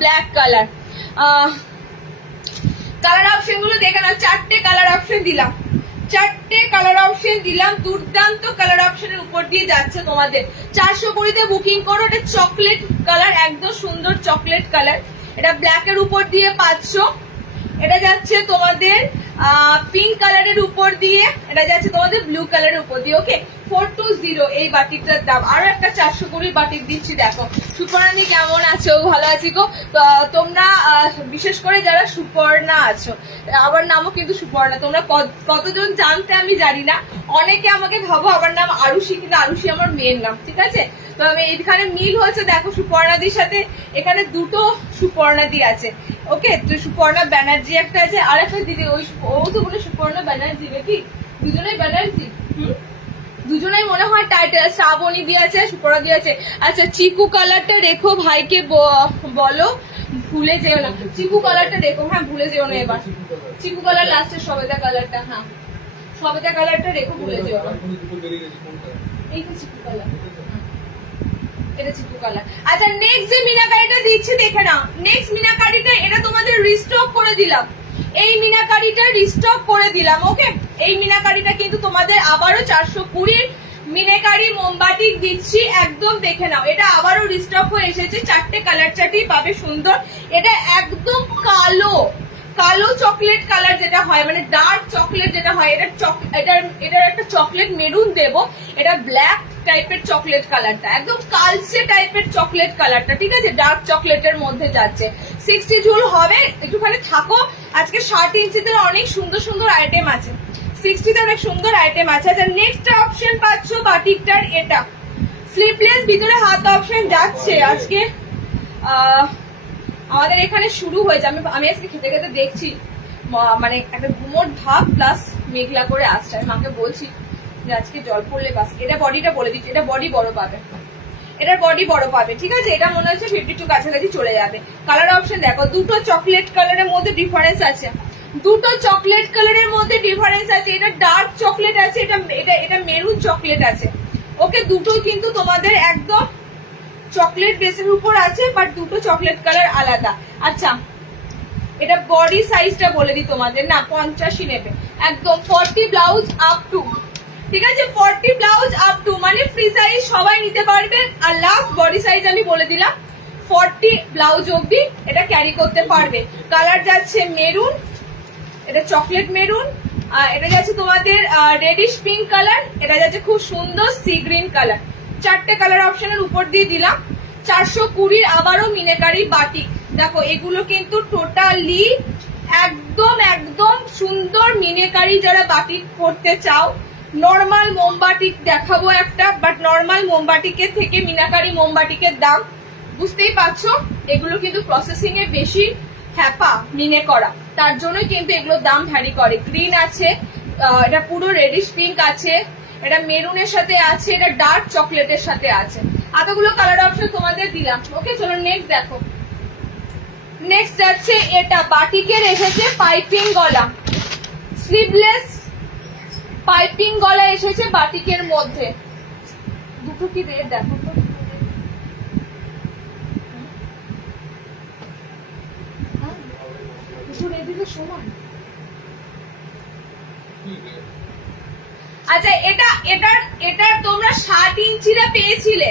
ব্ল্যাক কালার। কালার অপশন গুলো দেখে নাও, 4টে কালার অপশন দিলাম, 4টে কালার অপশন দিলাম, দুর্দান্ত কালার অপশনের উপর দিয়ে যাচ্ছে তোমাদের। 420 বুকিং করো। এটা চকলেট কালার, একদম সুন্দর চকলেট কালার, এটা ব্ল্যাক এর উপর দিয়ে পাচ্ছ। এটা যাচ্ছে তোমাদের পিঙ্ক কালারের উপর দিয়ে, এটা যাচ্ছে তোমাদের ব্লু কালারের উপর দিয়ে। ওকে, 420 এই বাটিকটার দাম। আরো একটা 420 বাটিক দিচ্ছি। দেখো সুপর্ণাদি কেমন আছো? ভালো আছি গো। তোমরা বিশেষ করে যারা সুপর্ণা আছো, আমার নামও কিন্তু সুপর্ণা, তোমরা কতজন জানতে আমি জানি না। অনেকে আমাকে ভাবো আমার নাম আরুষি, কিন্তু আরুষি আমার মেয়ের নাম, ঠিক আছে। তো আমি এখানে মিল হচ্ছে, দেখো সুপর্ণাদির সাথে এখানে দুটো সুপর্ণাদি আছে। ওকে, তো সুপর্ণা ব্যানার্জি একটা আছে, আর একটা দিদি, ওই ও তো বলে সুপর্ণা ব্যানার্জি নাকি, দুজনেই ব্যানার্জি। দুজনেই মনে হয় টাইটেল, শ্রাবণী দিয়ে আছে, সুপর্ণা দিয়ে আছে। আচ্ছা, চিকু কালারটা রেখো, ভাইকে বলো ভুলে যেও না। চিকু কালারটা রেখো, হ্যাঁ ভুলে যেও না এবার। চিকু কালার লাস্টের সবেদা কালারটা, হ্যাঁ সবেদা কালারটা রেখো, ভুলে যেও না। এই তো চিকু কালার, এটা চিকু কালার। আচ্ছা, নেক্সট যে মিনাকারিটা দিচ্ছি দেখে নাও। নেক্সট মিনাকারিটা এটা তোমাদের রিস্টক করে দিলাম, এই মিনাকারিটা রিস্টক করে দিলাম। ওকে, এই মিনাকারিটা কিন্তু তোমাদের আবারও 420 মিনাকারি মোমবাতি দিচ্ছি, একদম দেখে নাও। এটা আবারও রিস্টক হয়ে এসেছে, 4টে কালার চার্টই পাবে সুন্দর। এটা একদম কালো কালো চকলেট কালার যেটা হয়, মানে ডার্ক চকলেট যেটা হয়, এটার একটা চকলেট মেরুন দেবো, এটা ব্ল্যাক টাইপের চকলেট কালারটা, একদম কালচে টাইপের চকলেট কালারটা, ঠিক আছে, ডার্ক চকলেটের মধ্যে যাচ্ছে। 60 ঝুল হবে, একটুখানি থাকো। আজকে 60 ইঞ্চিতে অনেক সুন্দর সুন্দর আইটেম আছে, 60তে অনেক সুন্দর আইটেম আছে। আচ্ছা, নেক্সট অপশন পাচ্ছ বাটিকটার, এটা স্লিভলেস, ভিতরে হাত অপশন যাচ্ছে। আজকে আমাদের এখানে শুরু হয়েছে, আমি আজকে খেতে খেতে দেখছি মানে একটা ঘুমোর ভাব প্লাস মেঘলা করে আসছে। আমি মাকে বলছি যে আজকে জল পড়লে বাস। এটা বডিটা বলে দিচ্ছি, এটা বডি বড় পাবে, এটার বডি বড় পাবে, ঠিক আছে। এটা মনে হচ্ছে 52 কাছাকাছি চলে যাবে। কালার অপশন দেখো, দুটো চকলেট কালারের মধ্যে ডিফারেন্স আছে, দুটো চকলেট কালারের মধ্যে ডিফারেন্স আছে। এটা ডার্ক চকলেট আছে, এটা মেরুন চকলেট আছে। ওকে, দুটো কিন্তু তোমাদের একদম চকলেট বেসের উপর আছে, বাট দুটো চকলেট কালার আলাদা। আচ্ছা, এটা বডি সাইজটা বলে দিই তোমাদের, না 50 নেবে একদম, 40 ব্লাউজ আপ টু, ঠিক আছে, 40 ব্লাউজ আপ টু মানে ফ্রি সাইজ সবাই নিতে পারবে। আর লাস্ট বডি সাইজ আমি বলে দিলাম, 40 ব্লাউজ অব্দি এটা ক্যারি করতে পারবে। কালার যাচ্ছে মেরুন, এটা চকলেট মেরুন, এটা যাচ্ছে তোমাদের রেডিশ পিঙ্ক কালার, এটা যাচ্ছে খুব সুন্দর সি গ্রিন কালার। 4টে কালার অপশনের উপর দিয়ে দিলাম। 420 আবারও মিনাকারি বাটিক। দেখো এগুলো কিন্তু টোটালি একদম একদম সুন্দর মিনাকারি। যারা বাটিক করতে চাও, নর্মাল মোমবাটিক দেখাবো একটা, বাট নর্মাল মোমবাটিকের থেকে মিনাকারি মোমবাটিকের দাম বুঝতেই পারছো। এগুলো কিন্তু প্রসেসিং এ বেশি হ্যাপা মিনে করা, তার জন্যই কিন্তু এগুলোর দাম ভ্যারি করে। গ্রিন আছে, এটা পুরো রেডিশ পিঙ্ক আছে, এটা মেরুনের সাথে আছে, এটা ডার্ক চকলেটের সাথে আছে। এতগুলো কালার অপশন তোমাদের দিলাম। ওকে, চলো নেক্সট দেখো। নেক্সট যাচ্ছে এটা বাটিকের এসেছে পাইপিং গলা, স্লিভলেস পাইপিং গলা এসেছে বাটিকের মধ্যে। দুটো কি রেট দেখো তো, দুটো রেট দিলে সমান। আচ্ছা, এটার তোমরা 60 ইঞ্চিটা পেয়েছিলে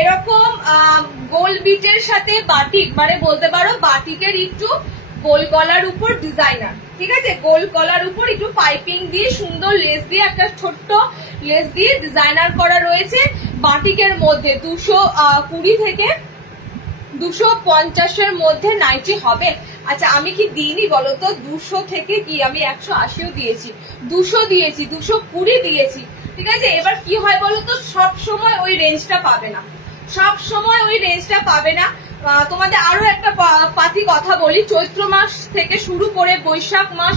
এরকম গোল বিটের সাথে বাটিক, মানে বলতে পারো বাটিকের একটু গোল গলার উপর ডিজাইনার, ঠিক আছে, গোল গলার উপর একটু পাইপিং দিয়ে সুন্দর লেস দিয়ে একটা ছোট্ট লেস দিয়ে ডিজাইনার করা রয়েছে বাটিকের মধ্যে। 220 থেকে 250 এর মধ্যে নাইটি হবে। আচ্ছা, আমি কি দিইনি বলতো? 200 থেকে কি আমি 180ও দিয়েছি, 200 দিয়েছি, 220 দিয়েছি, ঠিক আছে। এবার কি হয় বলতো, সব সময় ওই রেঞ্জটা পাবে না, সব সময় ওই রেঞ্জটা পাবে না। তোমাদের আরো একটা পাতি কথা বলি, চৈত্র মাস থেকে শুরু করে বৈশাখ মাস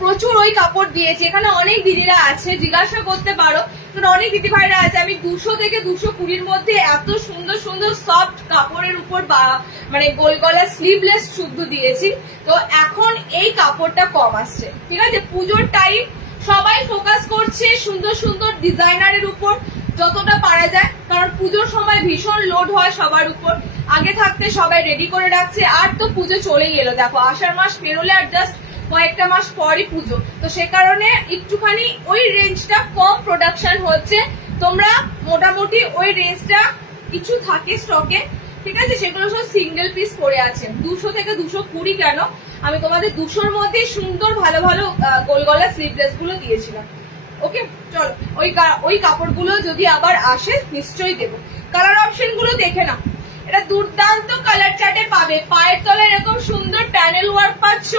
প্রচুর ওই কাপড় দিয়েছি। এখানে অনেক দিদিরা আছে, জিজ্ঞাসা করতে পারো, অনেক দিদি ভাইরা আছে। আমি 200 থেকে 220 মধ্যে এত সুন্দর সুন্দর সফট কাপড়ের উপর মানে গোল গলা স্লিভলেস শুদ্ধ দিয়েছি। তো এখন এই কাপড়টা কম আসছে, ঠিক আছে। পুজোর টাইম সবাই ফোকাস করছে সুন্দর সুন্দর ডিজাইনারের উপর যতটা পারা যায়, কারণ পুজোর সময় ভীষণ লোড হয় সবার উপর। আগে থাকতে সবাই রেডি করে রাখছে, আর তো পুজো চলেই এলো, দেখো আষাঢ় মাস পেরোলে আর জাস্ট কয়েকটা মাস পরই পুজো। তো সে কারণে একটুখানি ওই রেঞ্জটা কম প্রোডাকশন হচ্ছে। তোমরা মোটামুটি ওই রেঞ্জটা কিছু থাকে স্টকে, ঠিক আছে, সেগুলো সব সিঙ্গেল পিস পড়ে আছে। 200 থেকে 220 কেন, আমি তোমাদের 200-র মধ্যে সুন্দর ভালো ভালো গোল গলা স্লিভলেস গুলো দিয়েছিলাম। ওকে, চলো ওই কাপড়গুলো যদি আবার আসে নিশ্চয়ই দেবো। কালার অপশন গুলো দেখে নাও, এটা দুর্দান্ত কালার চার্টে পাবে। পায়ের তলায় এরকম সুন্দর প্যানেল ওয়ার্ক পাচ্ছ,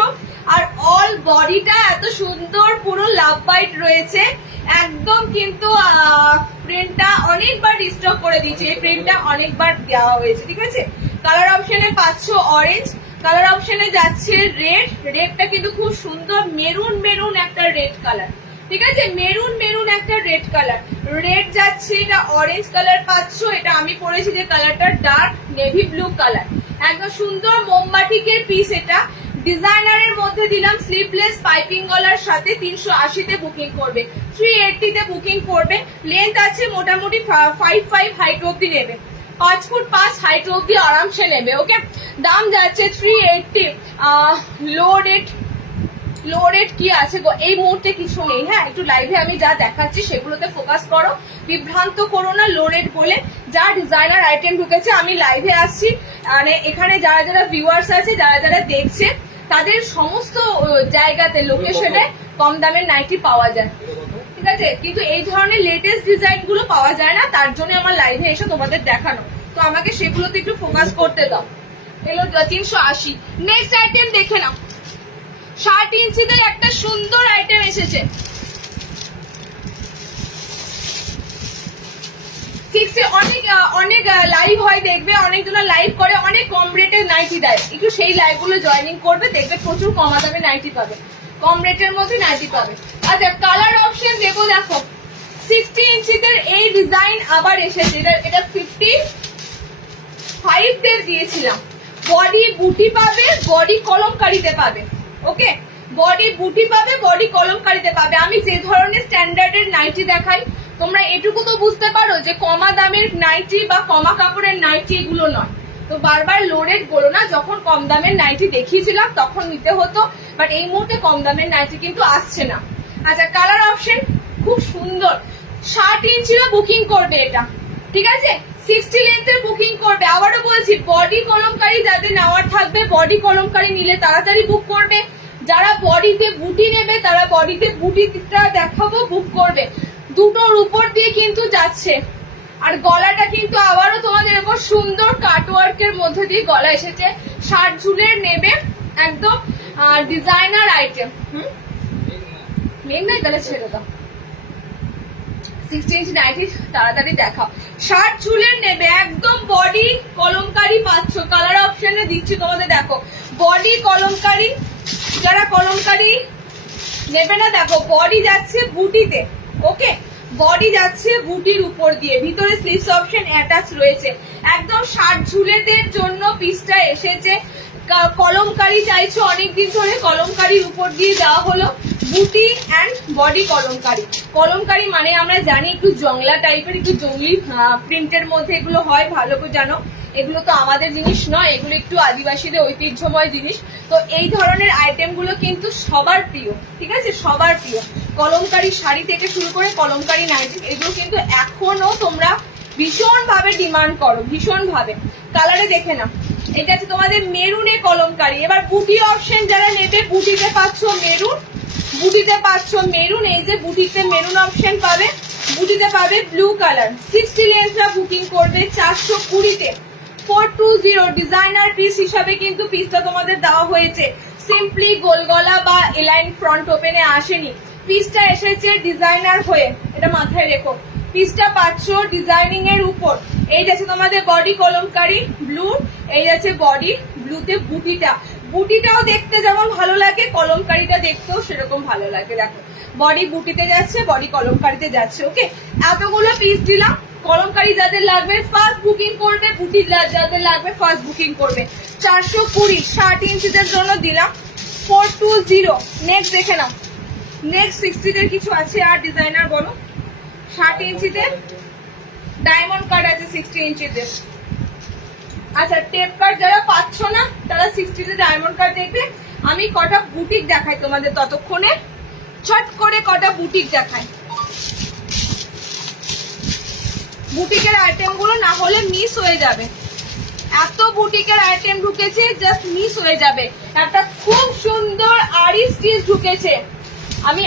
আর অল বডিটা এত সুন্দর পুরো লাভ বাইট রয়েছে একদম। কিন্তু প্রিন্টটা অনেকবার রিস্টক করে দিয়েছে, এই প্রিন্টটা অনেকবার দেওয়া হয়েছে, ঠিক আছে। কালার অপশনে পাচ্ছ অরেঞ্জ, কালার অপশনে যাচ্ছে রেড, রেডটা কিন্তু খুব সুন্দর মেরুন মেরুন একটা রেড কালার, ঠিক আছে, মেরুন মেরুন একটা রেড কালার। রেড যাচ্ছে, এটা অরেঞ্জ কালার পাচ্ছ, এটা আমি পরেছি যে কালারটা ডার্ক নেভি ব্লু কালার, একদম সুন্দর মোমবাটিকের পিস। এটা ডিজাইনারের মধ্যে দিলাম, স্লিভলেস পাইপিং গলার সাথে। 380-তে বুকিং করবে, 380-তে বুকিং করবে। লেন্থ আছে মোটামুটি 5'5" হাইট অব্দি নেবে, 5 ফুট 5 হাইট অব্দি আরামসে নেবে। ওকে, দাম যাচ্ছে 380। লো রেট কি আছে গো এই মুহূর্তে? কিছু নেই। হ্যাঁ, একটু লাইভে আমি যা দেখাচ্ছি সেগুলোতে ফোকাস করো, বিভ্রান্ত করো না লো রেট বলে। যা ডিজাইনার আইটেম ঢুকেছে, আমি লাইভে আসছি, মানে এখানে যারা যারা ভিউয়ার্স আছে, যারা যারা দেখছে, তাদের সমস্ত জায়গাতে লোকেশনে কম দামের নাইটি পাওয়া যায়, ঠিক আছে। কিন্তু এই ধরনের লেটেস্ট ডিজাইন গুলো পাওয়া যায় না, তার জন্য আমার লাইভে এসে তোমাদের দেখানো। তো আমাকে সেগুলোতে একটু ফোকাস করতে দাও। এলো 380। নেক্সট আইটেম দেখে নাও, 60 ইঞ্চিদের একটা সুন্দর আইটেম এসেছে। 60 অনেক লাইভ হয়, দেখবে অনেকজন লাইভ করে, অনেক কম রেটে নাইটি দেয়। একটু সেই লাইভ গুলো জয়েনিং করবে, দেখবে প্রচুর কমা দামে নাইটি পাবে, কম রেটের মধ্যে নাইটি পাবে। আচ্ছা, কালার অপশন দেখো, দেখো 60 ইঞ্চিদের এই ডিজাইন আবার এসেছে। এটা 55 দের দিয়েছিলাম। বডি বুটি পাবে, বডি কলমকারিতে পাবে, ওকে। বডি বুটি পাবে, বডি কলমকারিতে পাবে। আমি যে ধরনের স্ট্যান্ডার্ডের নাইটি দেখাই, তোমরা এটুকু তো বুঝতে পারো যে কমা দামের নাইটি বা কমা কাপড়ের নাইটি এগুলো নয়। তো বারবার লো রেট বলো না, যখন কম দামের নাইটি দেখিয়েছিলাম তখন নিতে হতো, বাট এই মুহূর্তে কম দামের নাইটি কিন্তু আসছে না। আচ্ছা, কালার অপশন খুব সুন্দর। 60 ইঞ্চিরা বুকিং করবে এটা, ঠিক আছে। 60 লেন্থের বুকিং করবে। আবারও বলছি, বডি কলমকারি যাদের নেওয়ার থাকবে, বডি কলমকারি নিলে তাড়াতাড়ি বুক করবে। যারা বডিতে বুটি নেবে তারা বডিতে বুটিটা দেখাবো, বুক করবে। দুটোর উপর দিয়ে কিন্তু যাচ্ছে। আর গলাটা কিন্তু আবারও তোমাদের এরকম সুন্দর কাটওয়ার্কের মধ্যে দিয়ে গলা এসেছে। 60 ঝুলের নেবে, একদম ডিজাইনার আইটেম। মেন নাই, তাহলে ছেড়ে দাও। 60 ইঞ্চি নাইটি তাড়াতাড়ি দেখাও। 60 ঝুলের নেবে, একদম বডি কলমকারি পাচ্ছ। কালার অপশনে দিচ্ছি তোমাদের, দেখো বডি কলমকারি। যারা কলমকারি নেবে না, দেখো বডি যাচ্ছে বুটিতে, ওকে। বডি যাচ্ছে বুটির উপর দিয়ে, ভিতরে স্লিভস অপশন অ্যাটাচ রয়েছে। একদম 60 ঝুলেদের জন্য পিসটা এসেছে। কলমকারি চাইছো অনেকদিন ধরে, কলমকারির উপর দিয়ে দেওয়া হলো বুটি অ্যান্ড বডি কলমকারি। কলমকারি মানে আমরা জানি একটু জংলা টাইপের, একটু জঙ্গলি প্রিন্টের মধ্যে এগুলো হয়, ভালো করে জানো। এগুলো তো আমাদের জিনিস নয়, এগুলো একটু আদিবাসীদের ঐতিহ্যময় জিনিস। তো এই ধরনের আইটেম গুলো কিন্তু সবার প্রিয়, ঠিক আছে, সবার প্রিয়। কলমকারি শাড়ি থেকে শুরু করে কলমকারি নাইটি, এগুলো কিন্তু এখনো তোমরা ভীষণ ভাবে ডিমান্ড করো, ভীষণ ভাবে। কালারে দেখে না, এটা হচ্ছে তোমাদের মেরুনে কলমকারি। এবার বুটি অপশন যারা নেবে, বুটিতে পাচ্ছ মেরুন, বুটিতে পাচ্ছ মেরুন। এই যে বুটিতে মেরুন অপশন পাবে, বুটিতে পাবে ব্লু কালার। 60 লেন্থরা বুকিং করবে 420-তে। 420 ডিজাইনার পিস হিসাবে কিন্তু পিসটা তোমাদের দেওয়া হয়েছে। সিম্পলি গোল গলা বা এলাইন ফ্রন্ট ওপেনে আসেনি, পিসটা এসেছে ডিজাইনার হয়ে। এটা মাথায় রেখো, পিসটা পাচ্ছ ডিজাইনিং এর উপর। এই যাচ্ছে তোমাদের বডি কলমকারি ব্লু, এই যাচ্ছে বডি ব্লুতে বুটিটা। বুটিটাও দেখতে যেমন ভালো লাগে, কলমকারিটা দেখতেও সেরকম ভালো লাগে। দেখো বডি বুটিতে যাচ্ছে, বডি কলমকারিতে যাচ্ছে, ওকে। এতগুলো পিস দিলাম। কলমকারি যাদের লাগবে ফার্স্ট বুকিং করবে, বুটি যাদের লাগবে ফার্স্ট বুকিং করবে। 420 60 ইঞ্চিদের জন্য দিলাম 420। নেক্সট দেখে নাও, নেক্সট 60 দের কিছু আছে আর ডিজাইনার বলো। 60 ইঞ্চিতে ডায়মন্ড কাট আছে 60 ইঞ্চিতে। আচ্ছা, টেপ কাট যারা পাচ্ছ না তারা 60 তে ডায়মন্ড কাট দেখবে। আমি কটা বুটিক দেখাই তোমাদের, ততক্ষণে চট করে কটা বুটিক দেখাই। বুটিকের আইটেম গুলো না হলে মিস হয়ে যাবে, এত বুটিকের আইটেম ঢুকেছে, জাস্ট মিস হয়ে যাবে। একটা খুব সুন্দর আরি স্টিচ ঢুকেছে। আমি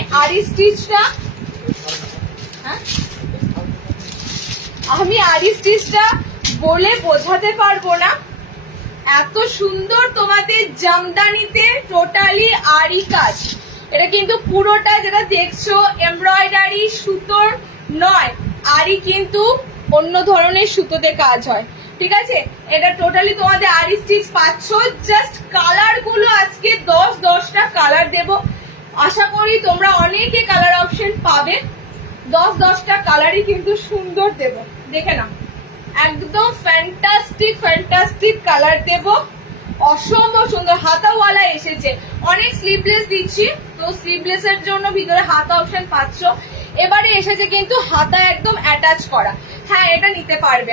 আরি স্টিচটা বলে বোঝাতে পারবো না, এত সুন্দর তোমাদের জামদানিতে টোটালি আরি কাজ। এটা কিন্তু পুরোটা যেটা দেখছো এমব্রয়ডারি সুতোর নয়, আরি কিন্তু অন্য ধরনের সুতোতে কাজ হয়, ঠিক আছে। এটা টোটালি তোমাদের আরি স্টিচ পাচ্ছ। জাস্ট কালার গুলো আজকে 10-10টা কালার দেব। আশা করি তোমরা অনেকে কালার অপশন পাবে। 10-10টা কালারই কিন্তু সুন্দর দেব, দেখে না, একদম ফ্যান্টাস্টিক ফ্যান্টাস্টিক কালার দেব, অসম্ভব সুন্দর। হাতাওয়ালা এসেছে, অনেক স্লিভলেস দিচ্ছি, তো স্লিভলেস এর জন্য ভিতরে হাতা অপশন পাচ্ছ। এবারে এসেছে কিন্তু হাতা একদম অ্যাটাচ করা। হ্যাঁ, এটা নিতে পারবে।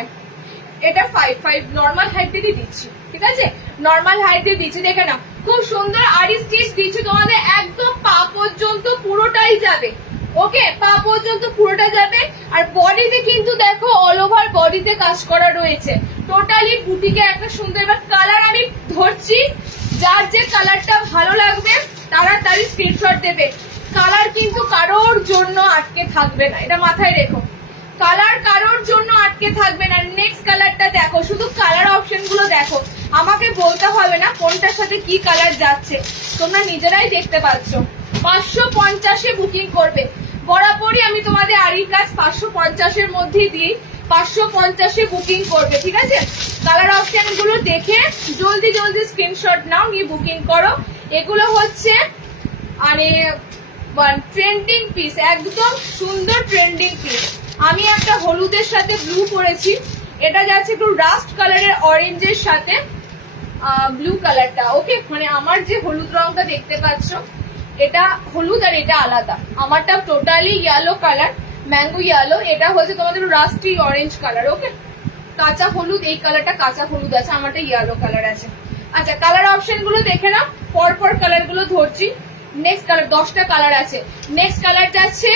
এটা 5 নর্মাল হাইট দিয়ে দিচ্ছি, ঠিক আছে, নর্মাল হাইট দিয়ে দিচ্ছি। দেখে না, খুব সুন্দর আরি স্টিচ দিচ্ছি তোমাদের, একদম পা পর্যন্ত পুরোটাই যাবে, ওকে, পা পর্যন্ত পুরোটা যাবে। আর বডিতে কিন্তু দেখো অল ওভার বডিতে কাজ করা রয়েছে, টোটালি বুটিকে একটা সুন্দর। এবার কালার আমি ধরছি, যার যে কালারটা ভালো লাগবে তাড়াতাড়ি স্ক্রিনশট দেবে। কালার কিন্তু কারোর জন্য আটকে থাকবে না, এটা মাথায় রেখো। কালার কারোর জন্য আটকে থাকবে না। নেক্সট কালারটা দেখো, শুধু কালার অপশন গুলো দেখো, আমাকে বলতে হবে না কোনটার সাথে কি কালার যাচ্ছে, তোমরা নিজেরাই দেখতে পাচ্ছ। 550-এ বুকিং করবে। বরাবরই আমি তোমাদের আড়ির কাজ 550-এর মধ্যেই দিই, 550-এ বুকিং করবে, ঠিক আছে? কালার অপশন গুলো দেখে জলদি জলদি স্ক্রিনশট নাও, নিয়ে বুকিং করো। এগুলো হচ্ছে আরে ট্রেন্ডিং পিস, একদম সুন্দর ট্রেন্ডিং পিস। আমি একটা হলুদের সাথে ব্লু পরেছি, এটা যাচ্ছে একটু রাস্ট কালারের অরেঞ্জের সাথে ব্লু কালারটা। ওকে, মানে আমার যে হলুদ রংটা দেখতে পাচ্ছ এটা হলুদ আর এটা আলাদা। আমারটা totally yellow colour, mango yellow. এটা হচ্ছে তোমাদের রাস্টি অরেঞ্জ কালার। ওকে, কাঁচা হলুদ, এই কালারটা কাঁচা হলুদ আছে, আমারটা ইয়েলো কালার আছে। আচ্ছা, কালার অপশন গুলো দেখে নাও, পরপর কালার গুলো ধরছি। নেক্সট কালার, 10টা কালার আছে। নেক্সট কালার যাচ্ছে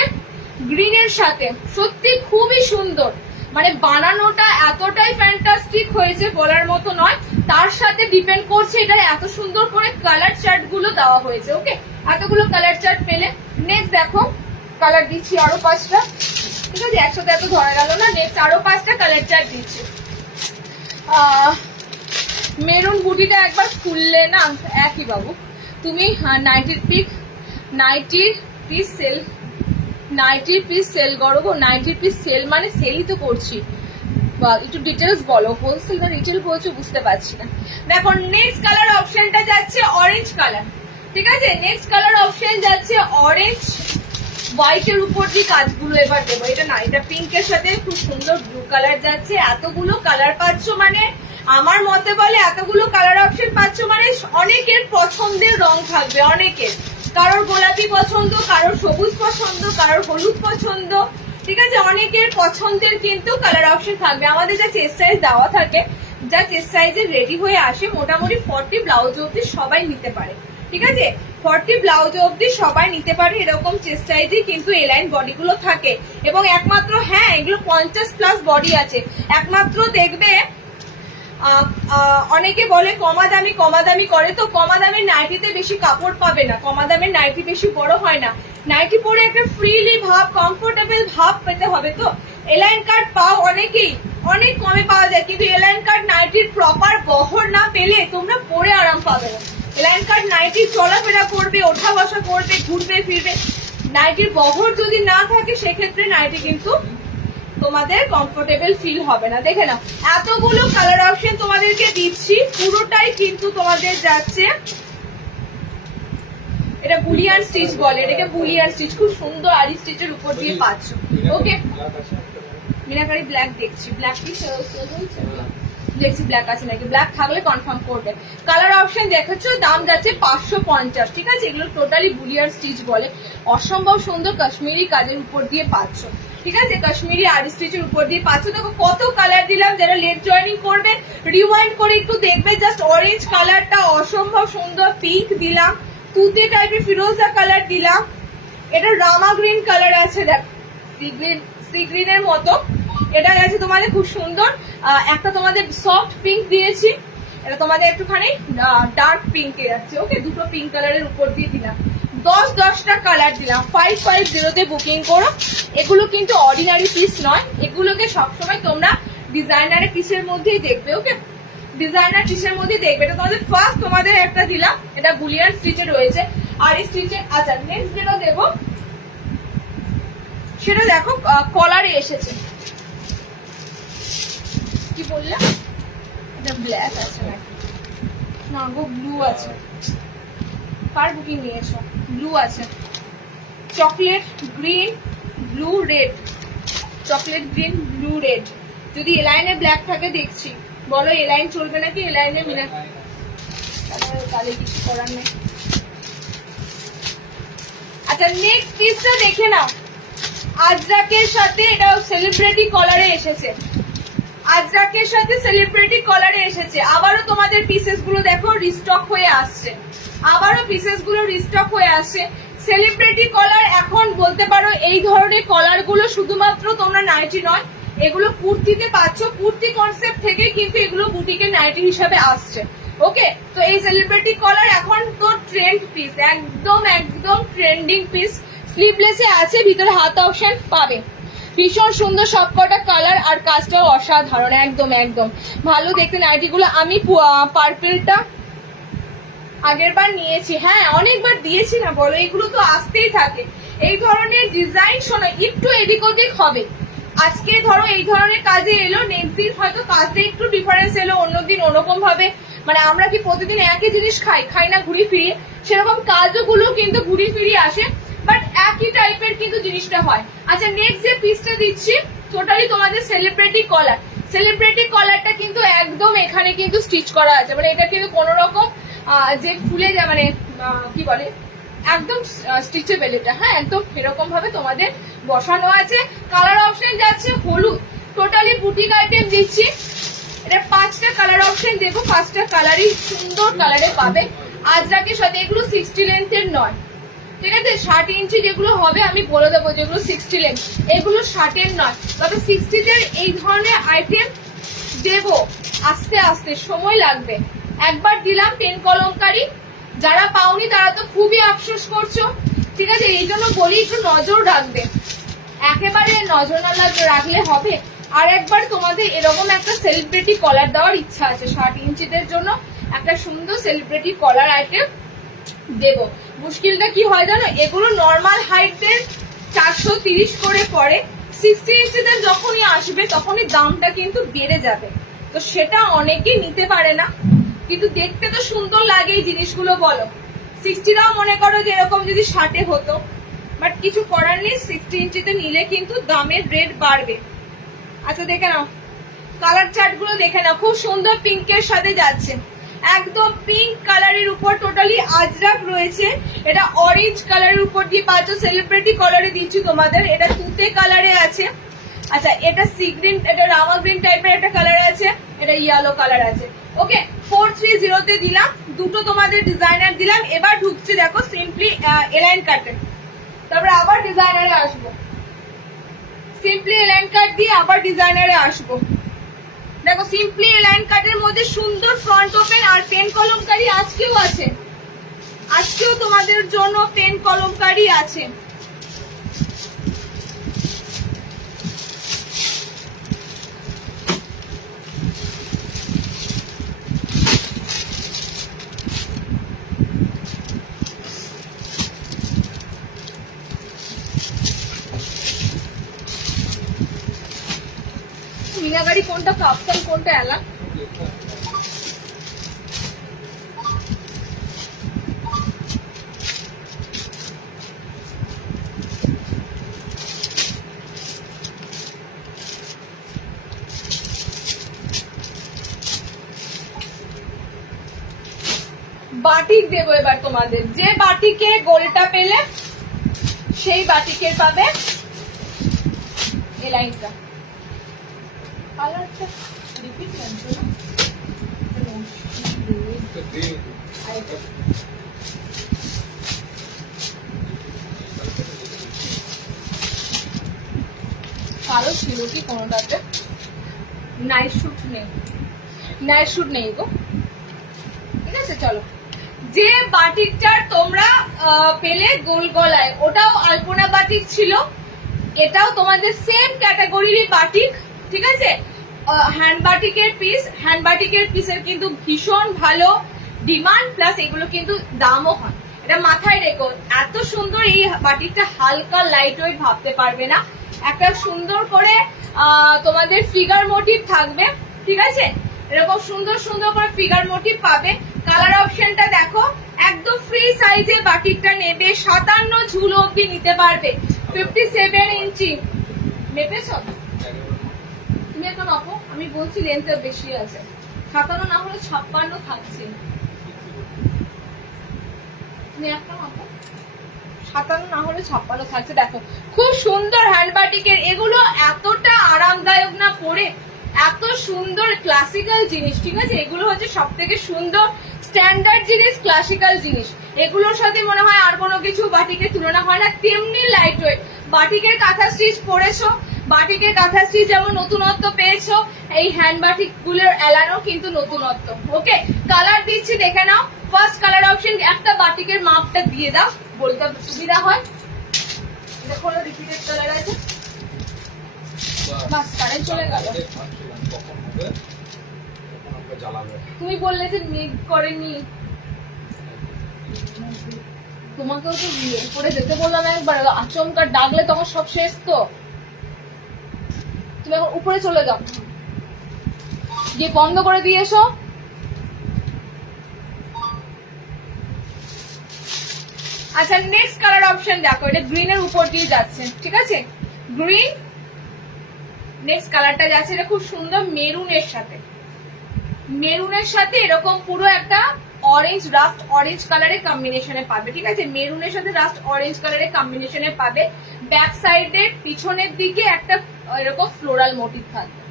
গ্রিনের সাথে, সত্যি খুবই সুন্দর, মানে বানানোটা এতটাই ফ্যান্টাস্টিক হয়েছে বলার মতো নয়। তার সাথে ডিপেন্ড করছে এটা এত সুন্দর করে কালার চার্ট গুলো দেওয়া হয়েছে। ওকে, এতগুলো কালার চার্ট পেলে। নেক্সট দেখো, কালার দিচ্ছি আরো 5টা, ঠিক আছে? একসাথে এত ধরা গেল না। নেক্সট আরো 5টা কালার চার্ট দিচ্ছি। মেরুন বুটিটা একবার খুললে না একই বাবু। তুমি নাইটির পিস সেল করো গো। নাইটির পিস সেল মানে সেলই তো করছি। একটু ডিটেলস বলো, হোলসেল না রিটেল বলছো বুঝতে পারছি না। দেখো, নেক্সট কালার অপশনটা যাচ্ছে অরেঞ্জ কালার, ঠিক আছে? নেক্সট কালার অপশন যাচ্ছে অরেঞ্জ, হোয়াইটের উপর যে কাজগুলো এবার দেবো। এটা না, এটা পিঙ্কের সাথে খুব সুন্দর ব্লু কালার যাচ্ছে। এতগুলো কালার পাচ্ছ মানে, আমার মতে বলে এতগুলো কালার অপশন পাচ্ছ মানে অনেকের পছন্দের রং থাকবে, অনেকের। কারোর গোলাপি পছন্দ, কারোর সবুজ পছন্দ, কারোর হলুদ পছন্দ, ঠিক আছে? অনেকের পছন্দের কিন্তু কালার অপশন থাকবে। আমাদের যা চেস্ট সাইজ দেওয়া থাকে, যা চেস্ট সাইজে রেডি হয়ে আসে, মোটামুটি 40 ব্লাউজ অব্দি সবাই নিতে পারে, ঠিক আছে? 40 ব্লাউজ অব্দি সবাই নিতে পারে, এরকম চেস্ট সাইজে কিন্তু এলাইন বডি গুলো থাকে। এবং একমাত্র, হ্যাঁ, এগুলো 50+ বডি আছে। একমাত্র দেখবে অনেকে বলে কমা দামি করে, তো কমা দামের নাইটিতে বেশি কাপড় পাবে না, কমা দামের নাইটি বেশি বড় হয় না। নাইটি পরে একটা ফ্রিলি ভাব, কমফোর্টেবল ভাব পেতে হবে। তো এলাইন কাট পাও অনেকেই, অনেক কমে পাওয়া যায়, কিন্তু এলাইন কাট নাইটির প্রপার বহর না পেলে তোমরা পরে আরাম পাবে না। এলাইন কাট নাইটি চলাফেরা করবে, ওঠা বসা করবে, ঘুরবে ফিরবে, নাইটির বহর যদি না থাকে সেক্ষেত্রে নাইটি কিন্তু তোমাদের কমফোর্টেবল ফিল হবে না। দেখে নাও, এতগুলো কালার অপশন তোমাদেরকে দিচ্ছি, পুরোটাই কিন্তু তোমাদের যাচ্ছে। এটা বুলিয়ান স্টিচ বলে, এটাকে বুলিয়ান স্টিচ, খুব সুন্দর আরি স্টিচের উপর দিয়ে পাচ্ছ। ওকে, মিনাকারি ব্ল্যাক দেখছি, ব্ল্যাক কি দেখছি, ব্ল্যাক আছে নাকি? ব্ল্যাক থাকলে কনফার্ম করবে। কালার অপশন দেখেছো, দাম যাচ্ছে 550, ঠিক আছে? এগুলো টোটালি বুলিয়ান স্টিচ বলে। অসম্ভব সুন্দর কাশ্মীরি কাজের উপর দিয়ে পাচ্ছ, ঠিক আছে? কাশ্মীরি আরি স্টিচের উপর দিয়ে পাচ্ছ। দেখো কত কালার দিলাম, যারা লেট জয়েনিং করবে রিওয়াইন্ড করে একটু দেখবে। জাস্ট অরেঞ্জ কালারটা অসম্ভব সুন্দর, পিঙ্ক দিলাম, তুতে টাইপের ফিরোজা কালার দিলাম, এটা রামা গ্রিন কালার আছে, দেখ সি গ্রিনের মতো। এটা গেছে তোমাদের খুব সুন্দর, একটা তোমাদের সফট পিঙ্ক দিয়েছি, এটা তোমাদের একটুখানি ডার্ক পিঙ্কে যাচ্ছে। ওকে, দুটো পিঙ্ক কালারের উপর দিয়ে দিলাম। 10টা কালার দিলাম। 550-তে বুকিং করো। এগুলো কিন্তু অর্ডিনারি পিস নয়, এগুলোকে সবসময় তোমরা ডিজাইনারের পিসের মধ্যেই দেখবে। ওকে, ডিজাইনার পিসের মধ্যে দেখবে। এটা তোমাদের ফার্স্ট তোমাদের একটা দিলাম, এটা বুলিয়ান স্টিচে রয়েছে আর এই স্টিচে। আচ্ছা, নেক্সট যেটা দেবো সেটা দেখো কলারে এসেছে। কি বললাম? এটা ব্ল্যাক আছে নাকি? না গো, ব্লু আছে। কার বুকিং নিয়েছো? ব্লু আছে, chocolate green blue red, chocolate green blue red. যদি এলাইনে ব্ল্যাক থাকে দেখছি, বলো এলাইন চলবে নাকি? এলাইনে মিনা, তাহলে কিছু করার নেই। আচ্ছা, নেক্সট পিসটা দেখে নাও। আজরাকের সাথে, এটা সেলিব্রিটি কলারে এসেছে, আজরাকের সাথে সেলিব্রিটি কলারে এসেছে। আবারও তোমাদের পিসেস গুলো দেখো রিস্টক হয়ে আসছে, আবারও পিসেস গুলো রিস্টক হয়ে আসছে। সেলিব্রিটি কলার এখন বলতে পারো এই ধরনের কলার গুলো শুধুমাত্র তোমরা নাইটি নয়, এগুলো কুর্তিতে পাচ্ছ, কুর্তি কনসেপ্ট থেকে কিন্তু এগুলো বুটিকের নাইটি হিসাবে আসছে। ওকে, তো এই সেলিব্রিটি কলার এখন তো ট্রেন্ড পিস, একদম একদম ট্রেন্ডিং পিস। স্লিভলেসে আছে, ভিতরে হাত অপশন পাবে। ভীষণ সুন্দর সবকটা কালার, আর কাজটাও অসাধারণ, একদম একদম ভালো দেখতে নাইটিগুলো। আমি পার্পেলটা আগের বার নিয়েছি, হ্যাঁ অনেকবার দিয়েছি না বলো, এগুলো তো আসতেই থাকে। এই ধরনের ডিজাইন শোনো একটু এদিক ওদিক হবে, আজকে ধরো এই ধরনের কাজে এলো, নেক্সট দিন হয়তো কাজটা একটু ডিফারেন্স এলো, অন্যদিন অন্যরকম ভাবে। মানে আমরা কি প্রতিদিন একই জিনিস খাই না ঘুরি ফিরিয়ে, সেরকম কাজগুলো কিন্তু ঘুরি ফিরিয়ে আসে, বাট একই টাইপের কিন্তু জিনিসটা হয়। আচ্ছা, নেক্সট যে পিসটা দিচ্ছি টোটালি তোমাদের সেলিব্রিটি কলার। সেলিব্রিটি কলারটা কিন্তু একদম এখানে কিন্তু স্টিচ করা আছে, মানে এটা কিন্তু কোনো রকম যে খুলে যায়, মানে কি বলে, একদম স্টিচেবল এটা, হ্যাঁ একদম এরকম ভাবে তোমাদের বসানো আছে। কালার অপশন যাচ্ছে হলুদ, টোটালি বুটিক আইটেম দিচ্ছি। এটা 5টা কালার অপশন দেবো, 5টা কালারই সুন্দর কালারে পাবে। আজরাকের সাথে এগুলো 60 লেন্থের নয়, ঠিক আছে? 60 ইঞ্চি যেগুলো হবে আমি বলে দেবো, যেগুলো 60 লেন্থ এগুলো 60-এর নয়, তবে 60-দের এই ধরনের আইটেম দেবো আস্তে আস্তে, সময় লাগবে। একবার দিলাম 10 কলমকারি, যারা পাওনি তারা তো খুবই আফসোস করছো, ঠিক আছে? এই জন্য বলি একটু নজর রাখবে, একেবারে নজর না রাখলে হবে। আর একবার তোমাদের এরকম একটা সেলিব্রিটি কলার দেওয়ার ইচ্ছা আছে, 60 ইঞ্চিদের জন্য একটা সুন্দর সেলিব্রিটি কলার আইটেম দেব। মুশকিলটা কি হয় জানো, এগুলো নর্মাল হাইটের 430 করে পড়ে, 60 ইঞ্চিদের যখনই আসবে তখনই দামটা কিন্তু বেড়ে যাবে, তো সেটা অনেকেই নিতে পারে না, কিন্তু দেখতে তো সুন্দর লাগে এই জিনিসগুলো বলো। 60টাও মনে করো যে এরকম যদি 60-এ হতো, বাট কিছু করার নেই, 60 ইঞ্চিতে নিলে কিন্তু দামের রেট বাড়বে। আচ্ছা দেখে নাও কালার চার্ট গুলো, দেখে নাও খুব সুন্দর পিঙ্কের সাথে যাচ্ছে, একদম পিঙ্ক কালারের উপর টোটালি আজরাক রয়েছে। এটা অরেঞ্জ কালারের উপর দিয়ে পাচ্ছ, সেলিব্রিটি কালারে দিচ্ছি তোমাদের, এটা তুতে কালারে আছে। আচ্ছা, এটা সি গ্রিন, এটা রামা গ্রিন টাইপের একটা কালার আছে, এটা ইয়েলো কালার আছে। ওকে, 430-তে দিলাম, দুটো তোমাদের ডিজাইনার দিলাম। এবার ঢুকছে দেখো সিম্পলি এলাইন কাটে, তারপরে আবার ডিজাইনারে আসবো, সিম্পলি এলাইন কাট দিয়ে আবার ডিজাইনারে আসবো। দেখো সিম্পলি এলাইন কাটের মধ্যে সুন্দর ফ্রন্ট ওপেন আর পেন কলমকারি আজকেও আছে, আজকেও তোমাদের জন্য পেন কলমকারি আছে। মিনাগাড়ি কোনটা, কাপ্তান কোনটা, এলা বাটিক দেবো এবার তোমাদের, যে বাটিকে গোলটা পেলে সেই বাটিকের পাবে এই লাইনটা। কালারটা রিপিট করছো না, কালো ছিল কি কোনোটাতে? নাইট শুট নেই, নাইট শুট নেই গো, ঠিক আছে? চলো, যে বাটিকটা তোমরা পেলে গোল গলায়, ওটাও আলপনা বাটিক ছিল, এটাও তোমাদের সেম ক্যাটাগরির বাটিক, ঠিক আছে? হ্যান্ড বাটিকের পিস, হ্যান্ড বাটিকের পিসের কিন্তু ভীষণ ভালো ডিমান্ড, প্লাস এগুলো কিন্তু দামও হয়, এটা মাথায় রেখো। এত সুন্দর এই বাটিকটা, হালকা লাইট ওয়েট ভাবতে পারবে না, একটা সুন্দর করে তোমাদের ফিগার মোটিভ থাকবে, ঠিক আছে? এরকম সুন্দর সুন্দর করে ফিগার মোটিভ পাবে। কালার অপশনটা দেখো, একদম ফ্রি সাইজে বাটিকটা নেবে, 57 ঝুল অব্দি নিতে পারবে, 57 ইঞ্চি মেপেছ তুমি এখন আপু, আমি বলছি লেন্থটা বেশি আছে, 57 না হলে 56 থাকছে, তুমি একটা আপু 57 না হলে 56 থাকছে। দেখো খুব সুন্দর হ্যান্ড বাটিকের, এগুলো এতটা আরামদায়ক না পরে, এত সুন্দর ক্লাসিক্যাল জিনিস, ঠিক আছে? এগুলো হচ্ছে সব থেকে সুন্দর স্ট্যান্ডার্ড জিনিস, ক্লাসিক্যাল জিনিস, এগুলোর সাথে মনে হয় আর কোনো কিছু বাটিকের তুলনা হয় না, তেমনি লাইট ওয়েট। বাটিকের কাঁথা স্টিচ পরেছো, বাটিকের কাঁথা স্টিচ যেমন নতুনত্ব পেয়েছো, এই হ্যান্ড বাটিক গুলোর এলানো কিন্তু নতুনত্ব। ওকে, কালার দিচ্ছি দেখে নাও। ফার্স্ট কালার অপশন, একটা বাটিকের মাপটা দিয়ে দাও, বলতে সুবিধা হয়। দেখো রিপিটেড কালার আছে, বাস কারেন্ট চলে গেল। তুমি বললে যে নিড করেনি, তোমাকেও তো বিয়ে করে যেতে বললাম একবার, আচমকা ডাকলে তখন সব শেষ। তো তুমি এখন উপরে চলে যাও, গিয়ে বন্ধ করে দিয়ে এসো। আচ্ছা নেক্সট কালার অপশন দেখো, এটা গ্রিনের উপর দিয়ে যাচ্ছে, ঠিক আছে, গ্রিন। নেক্সট কালারটা যাচ্ছে, এটা খুব সুন্দর মেরুনের সাথে, মেরুনের সাথে এরকম পুরো একটা অরেঞ্জ, রাস্ট অরেঞ্জ কালারের কম্বিনেশনে পাবে, ঠিক আছে, মেরুনের সাথে রাস্ট অরেঞ্জ কালারের কম্বিনেশনে পাবে। ব্যাক সাইডের পিছনের দিকে একটা এরকম ফ্লোরাল মোটিভ থাকবে।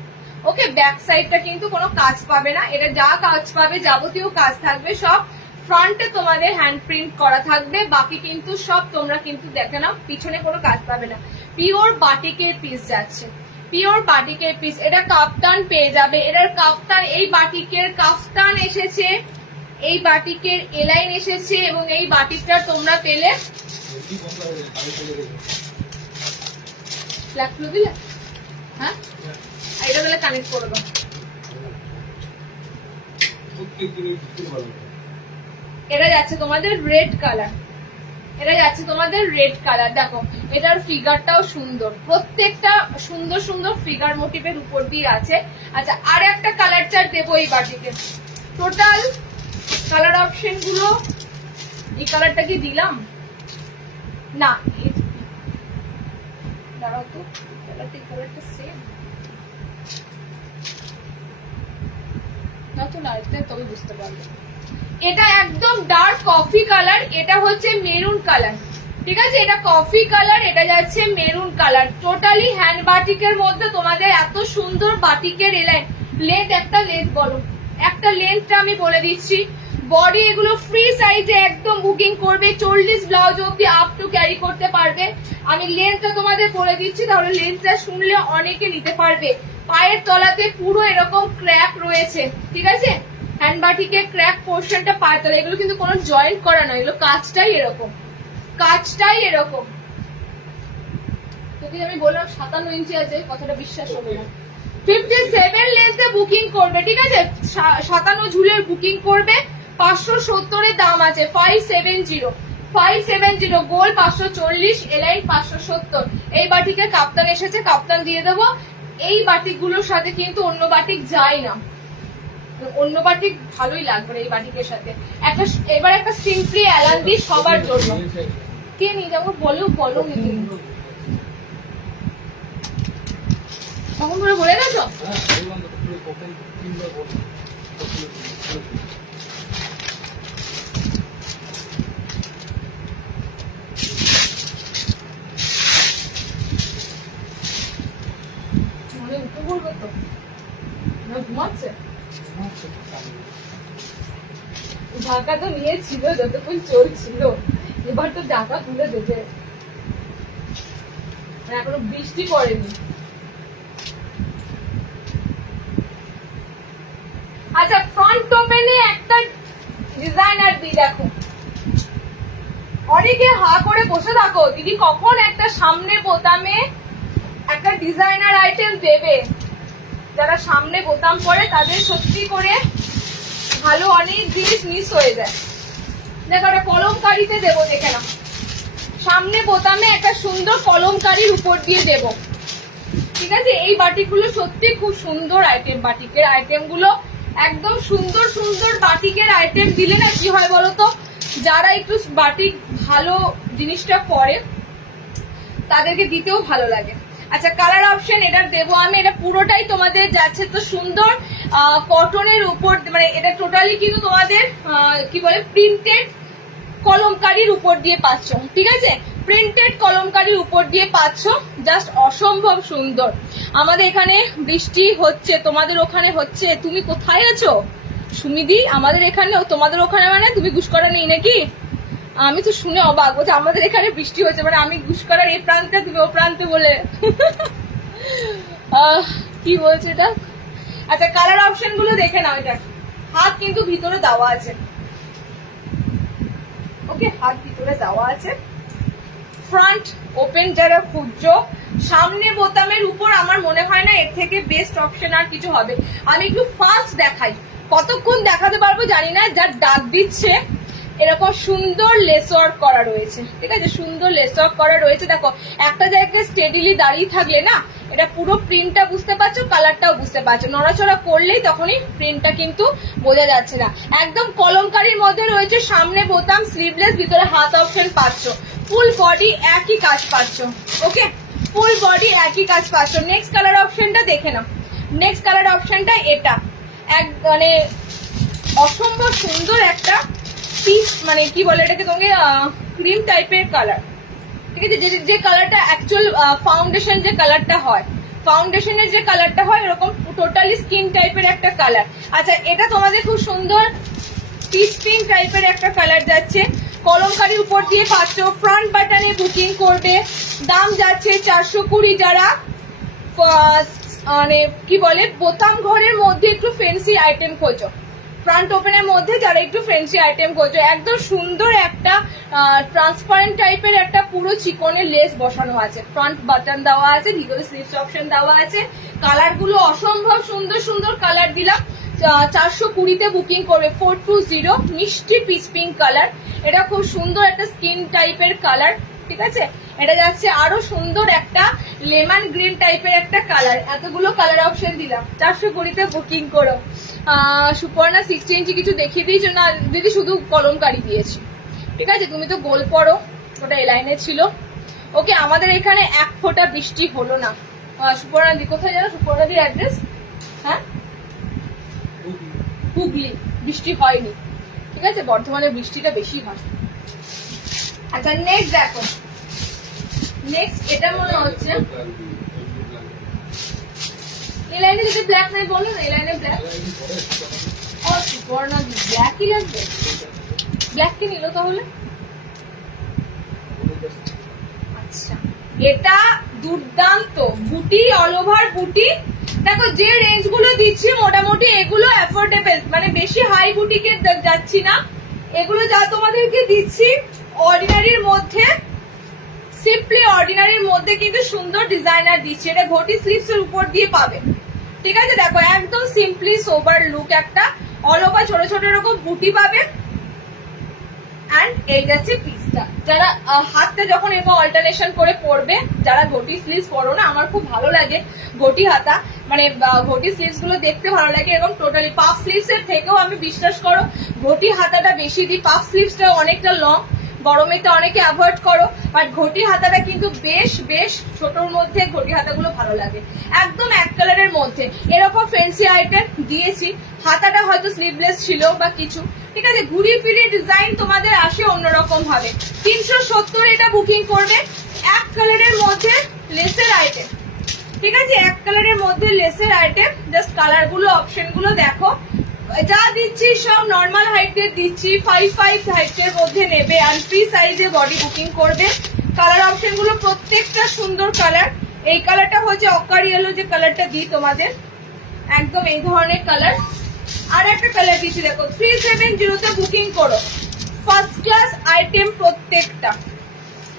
ওকে, ব্যাক সাইডটা কিন্তু কোনো কাজ পাবে না, এটা যা কাজ পাবে যাবতীয় কাজ থাকবে সব ফ্রন্টে তোমাদের হ্যান্ড প্রিন্ট করা থাকবে, বাকি কিন্তু সব তোমরা কিন্তু দেখে নাও, পিছনে কোনো কাজ পাবে না। পিওর বাটিকের পিস যাচ্ছে, পিওর বাটিকের পিস। এটা কাফতান পেয়ে যাবে, এটার কাফতান, এই বাটিকের কাফতান এসেছে, এই বাটিকের এলাইন এসেছে, এবং এই বাটিকটা তোমরা পেলে ব্ল্যাক ব্লু দিলে, হ্যাঁ এটা বলে কানেক্ট করবো। এটা যাচ্ছে তোমাদের রেড কালার, এটা যাচ্ছে তোমাদের রেড কালার। দেখো এটার ফিগারটাও সুন্দর, প্রত্যেকটা সুন্দর সুন্দর ফিগার মোটিভের উপর দিয়ে আছে। আচ্ছা আর একটা কালার চার্ট দেবো এই বাটিকে। টোটাল কালার অপশন গুলো, এই কালারটা কি দিলাম না, দাঁড়াও তো, কালারটা সেম না তো, না তবে বুঝতে পারবে। এটা একদম ডার্ক কফি কালার, এটা হচ্ছে মেরুন কালার, ঠিক আছে, এটা কফি কালার, এটা যাচ্ছে মেরুন কালার। টোটালি হ্যান্ড বাটিকের মধ্যে তোমাদের এত সুন্দর বাটিকের এলাইন। লেন্থ একটা লেন্থ বলো, একটা লেন্থটা আমি বলে দিচ্ছি। বডি এগুলো ফ্রি সাইজে একদম বুকিং করবে, 40 ব্লাউজ অব্দি আপ টু ক্যারি করতে পারবে। আমি লেন্থটা তোমাদের বলে দিচ্ছি, তাহলে লেন্থটা শুনলে অনেকে নিতে পারবে। পায়ের তলাতে পুরো এরকম ক্র্যাক রয়েছে, ঠিক আছে, হ্যান্ড বাটিকের ক্র্যাক পোর্শনটা পায়ের তলা, এগুলো কিন্তু কোনো জয়েন্ট করা না, এগুলো কাজটাই এরকম, কাজটাই এরকম। তোকে আমি বললাম 57 ইঞ্চি আছে, কথাটা বিশ্বাস হবে না। 57 লেন্থে বুকিং করবে, ঠিক আছে, 57 ঝুলের বুকিং করবে। 570 এর দাম আছে, 570 গোল 540, এলাইন 570। এই বাটিকে কাপ্তান এসেছে, কাপ্তান দিয়ে দেবো। এই বাটিকগুলোর সাথে কিন্তু অন্য বাটিক যায় না, অন্য বাটিক ভালোই লাগবে এই বাটিকের সাথে। একটা এবার একটা সিম্পলি অ্যালান দি সবার জন্য, কে নিয়ে যাবো বলো, বলো নিতে তখন করে বলে গেছো। উঠে পড়বে তো, ঘুমাচ্ছে, ঢাকা তো নিয়েছিল যতক্ষণ চলছিল, এবার তো ঢাকা খুলে দেবে, এখনো বৃষ্টি পড়েনি। আচ্ছা ফ্রন্ট ওপেনে একটা ডিজাইনার দি দেখো, অনেকে হা করে বসে থাকো দিদি কখন একটা সামনে বোতামে একটা ডিজাইনার আইটেম দেবে। যারা সামনে বোতাম পরে তাদের সত্যি করে ভালো অনেক জিনিস মিস হয়ে যায়। দেখো একটা কলমকারিতে দেবো, দেখে না, সামনে বোতামে একটা সুন্দর কলমকারির উপর দিয়ে দেব, ঠিক আছে। এই বাটিকগুলো সত্যি খুব সুন্দর আইটেম, বাটিকের আইটেম গুলো একদম সুন্দর সুন্দর বাটিকের আইটেম দিলে না কি হয় বলতো, যারা একটু বাটিক ভালো জিনিসটা পরে তাদেরকে দিতেও ভালো লাগে। আচ্ছা কালার অপশন এটা দেবো আমি, এটা পুরোটাই তোমাদের যাচ্ছে তো সুন্দর কটনের উপর, মানে এটা টোটালি কিন্তু তোমাদের কি বলে প্রিন্টেড কলমকারির উপর দিয়ে পাচ্ছ, ঠিক আছে, প্রিন্টেড কলমকারির উপর দিয়ে পাচ্ছ, জাস্ট অসম্ভব সুন্দর। আমাদের এখানে বৃষ্টি হচ্ছে, তোমাদের ওখানে হচ্ছে, তুমি কোথায় আছো সুমিদি? আমাদের এখানে, তোমাদের ওখানে মানে তুমি গুসকরা নেই নাকি? আমি তো শুনে অবাক, বলছে আমাদের এখানে বৃষ্টি হচ্ছে, মানে আমি গুসকরার এই প্রান্তে তুমি ও প্রান্তে বলে কি বলছে এটা? আচ্ছা কালার অপশন গুলো দেখে নাও। এটা হাত কিন্তু ভিতরে দেওয়া আছে, ওকে, হাত ভিতরে দেওয়া আছে। ফ্রন্ট ওপেন যারা খুঁজছো, সামনে বোতামের উপর আমার মনে হয় না এর থেকে বেস্ট অপশন আর কিছু হবে। আমি একটু ফাস্ট দেখাই, কতক্ষণ দেখাতে পারবো জানি না। যার ডাক দিচ্ছে এরকম সুন্দর লেস ওয়ার্ক করা রয়েছে, ঠিক আছে, সুন্দর লেস ওয়ার্ক করা রয়েছে। দেখো একটা জায়গায় স্টেডিলি দাঁড়িয়ে থাকলে না এটা পুরো প্রিন্টটা বুঝতে পারছো, কালারটাও বুঝতে পারছো। নড়াচড়া করলেই তখনই প্রিন্টটা কিন্তু বোঝা যাচ্ছে না। একদম কলমকারীর মধ্যে রয়েছে, সামনে বোতাম, স্লিভলেস, ভিতরে হাত অপশন পাচ্ছ, ফুল বডি একই কাজ পাচ্ছ, ওকে, ফুল বডি একই কাজ পাচ্ছ। নেক্সট কালার অপশনটা দেখে নাও। নেক্সট কালার অপশনটা এটা এক মানে অসম্ভব সুন্দর একটা পিস, মানে কি বলে এটাকে, তোমাকে ক্রিম টাইপের কালার, ঠিক আছে, যে কালারটা অ্যাকচুয়াল ফাউন্ডেশন যে কালারটা হয়, ফাউন্ডেশনের যে কালারটা হয় এরকম টোটালি স্কিন টাইপের একটা কালার। আচ্ছা এটা তোমাদের খুব সুন্দর পিচ পিঙ্ক টাইপের একটা কালার যাচ্ছে, কলমকারীর উপর দিয়ে পাচ্ছ। ফ্রন্ট বাটনে বুকিং করবে, দাম যাচ্ছে 420। যারা মানে কি বলে বোতাম ঘরের মধ্যে একটু ফ্যান্সি আইটেম খোঁজো, ফ্রন্ট ওপেনের মধ্যে যারা একটু ফ্যান্সি আইটেম খোঁজো, একদম সুন্দর একটা ট্রান্সপারেন্ট টাইপের একটা পুরো চিকনের লেস বসানো আছে, ফ্রন্ট বাটন দেওয়া আছে, ভিতরে স্লিভস অপশন দেওয়া আছে। কালার গুলো অসম্ভব সুন্দর সুন্দর কালার দিলাম। 420-তে বুকিং করবে। 420 মিষ্টি পিচ পিঙ্ক কালার, এটা খুব সুন্দর একটা স্কিন টাইপের কালার, ঠিক আছে। এটা যাচ্ছে আরো সুন্দর একটা লেমন গ্রিন টাইপের একটা কালার। এতগুলো কালার অপশন দিলাম, 420-তে বুকিং করো। সুপর্ণা 60 ইঞ্চি কিছু দেখিয়ে দিয়েছো না দিদি, শুধু কলমকারি দিয়েছি, ঠিক আছে। তুমি তো গোল পরো, ওটা এ লাইনে ছিল, ওকে। আমাদের এখানে এক ফোঁটা বৃষ্টি হলো না। সুপর্ণা দি কোথায় জানো? সুপর্ণা দির অ্যাড্রেস, হ্যাঁ, হুগলি। বৃষ্টি হয়নি, ঠিক আছে, বর্ধমানে বৃষ্টিটা বেশি হয়। আচ্ছা নেক্সট দেখো, নেক্সট এটা মনে হচ্ছে এই লাইনে যদি ব্ল্যাক নাই বলো না, এই লাইনে ব্ল্যাক। ও সুপর্ণা দি ব্ল্যাকই লাগবে, ব্ল্যাক কি নিল তাহলে? আচ্ছা এটা দুর্দান্ত বুটি, অল ওভার বুটি। দেখো যে রেঞ্জ গুলো দিচ্ছি মোটামুটি এগুলো অ্যাফোর্ডেবল, মানে বেশি হাই বুটিকে যাচ্ছি না। এগুলো যা তোমাদেরকে দিচ্ছি অর্ডিনারির মধ্যে, সিম্পলি অর্ডিনারির মধ্যে কিন্তু সুন্দর ডিজাইনার দিচ্ছি। এটা ঘটি স্লিভস এর উপর দিয়ে পাবে, ঠিক আছে। দেখো একদম সিম্পলি সোবার লুক একটা, অল ওভার ছোট ছোট এরকম বুটি পাবে। অ্যান্ড এই যাচ্ছে পিসটা, যারা হাতটা যখন এরকম অল্টারনেশন করে পরবে, যারা ঘটি স্লিভস পরো না, আমার খুব ভালো লাগে ঘটি হাতা, মানে ঘটি স্লিভস গুলো দেখতে ভালো লাগে। এবং টোটালি পাফ স্লিভস এর থেকেও আমি বিশ্বাস করো ঘটি হাতাটা বেশি দিই। পাফ স্লিভসটা অনেকটা লং, গরমেতে অনেকে অ্যাভয়েড করো, বাট ঘটি হাতাটা কিন্তু বেশ বেশ ছোটর মধ্যে ঘটি হাতাগুলো ভালো লাগে। একদম এক কালারের মধ্যে এরকম ফ্যান্সি আইটেম দিয়েছি। হাতাটা হয়তো স্লিভলেস ছিল বা কিছু, ঠিক আছে। ঘুরিয়ে ফিরিয়ে ডিজাইন তোমাদের আসে অন্যরকম ভাবে। 370 এটা বুকিং করবে। এক কালারের মধ্যে লেসের আইটেম, ঠিক আছে, এক কালারের মধ্যে লেসের আইটেম। জাস্ট কালার গুলো অপশন গুলো দেখো, যা দিচ্ছি সব নর্মাল হাইটের দিচ্ছি। 5 হাইটের মধ্যে নেবে আর ফ্রি সাইজে বডি বুকিং করবে। কালার অপশন গুলো প্রত্যেকটা সুন্দর কালার। এই কালারটা হচ্ছে অকার ইয়েলো, যে কালারটা দিই তোমাদের, একদম এই ধরনের কালার। আর একটা কালার দিচ্ছি দেখো, 370-তে বুকিং করো। ফার্স্ট ক্লাস আইটেম প্রত্যেকটা,